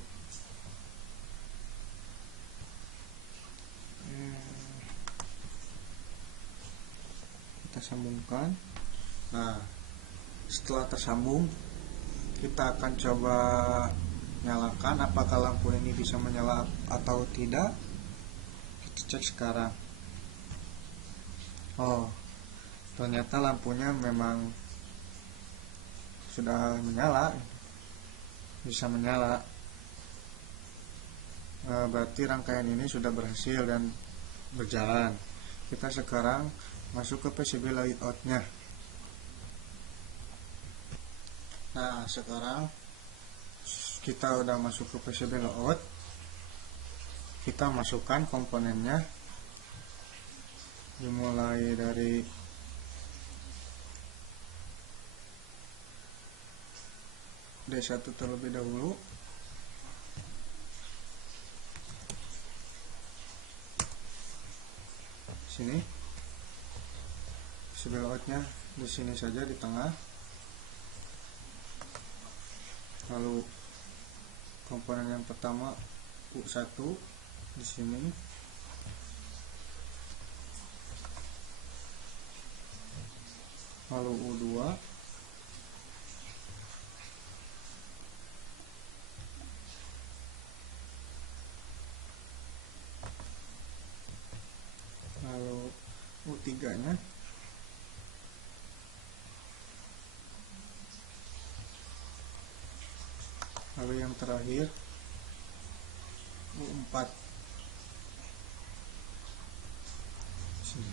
Kita sambungkan. Nah, setelah tersambung, kita akan coba nyalakan apakah lampu ini bisa menyala atau tidak. Kita cek sekarang. Oh, ternyata lampunya memang sudah menyala, bisa menyala. Berarti rangkaian ini sudah berhasil dan berjalan. Kita sekarang masuk ke PCB layoutnya. Nah, sekarang kita udah masuk ke PCB layout. Kita masukkan komponennya, dimulai dari D1 terlebih dahulu. Sini PCB layoutnya di sini saja, di tengah. Lalu komponen yang pertama U1 di sini, lalu U2, lalu U3 nya, lalu yang terakhir U4. Sini.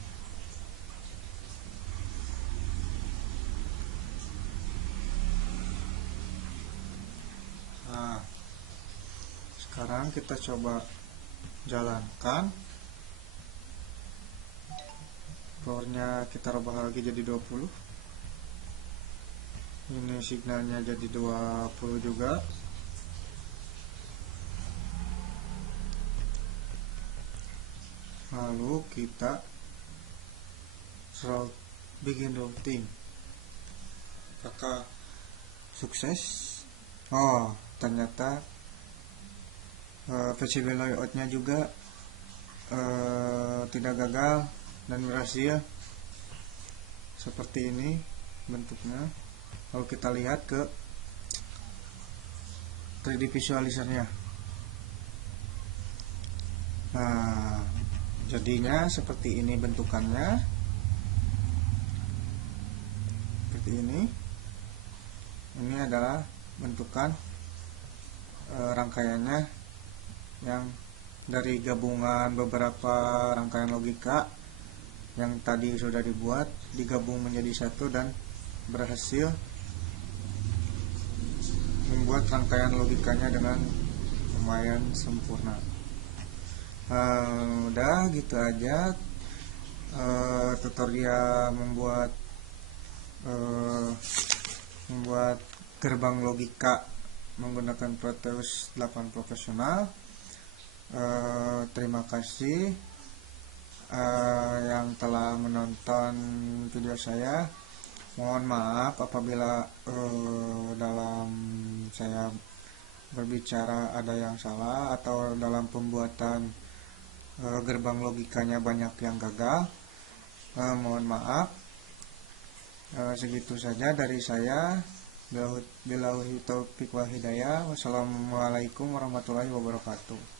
Nah, sekarang kita coba jalankan. Powernya kita rubah lagi jadi 20. Ini signalnya jadi 20 juga. Lalu kita begin routing. Apakah sukses? Oh, ternyata PCB layoutnya juga tidak gagal dan berhasil. Seperti ini bentuknya. Lalu kita lihat ke 3D visualisernya. Nah, jadinya seperti ini bentukannya. Seperti ini. Ini adalah bentukan rangkaiannya yang dari gabungan beberapa rangkaian logika yang tadi sudah dibuat digabung menjadi satu dan berhasil membuat rangkaian logikanya dengan lumayan sempurna. Udah gitu aja tutorial membuat gerbang logika menggunakan Proteus 8 profesional. Terima kasih yang telah menonton video saya. Mohon maaf apabila dalam saya berbicara ada yang salah atau dalam pembuatan gerbang logikanya banyak yang gagal. Mohon maaf. Segitu saja dari saya. Billahi taufiq wal hidayah. Wassalamualaikum warahmatullahi wabarakatuh.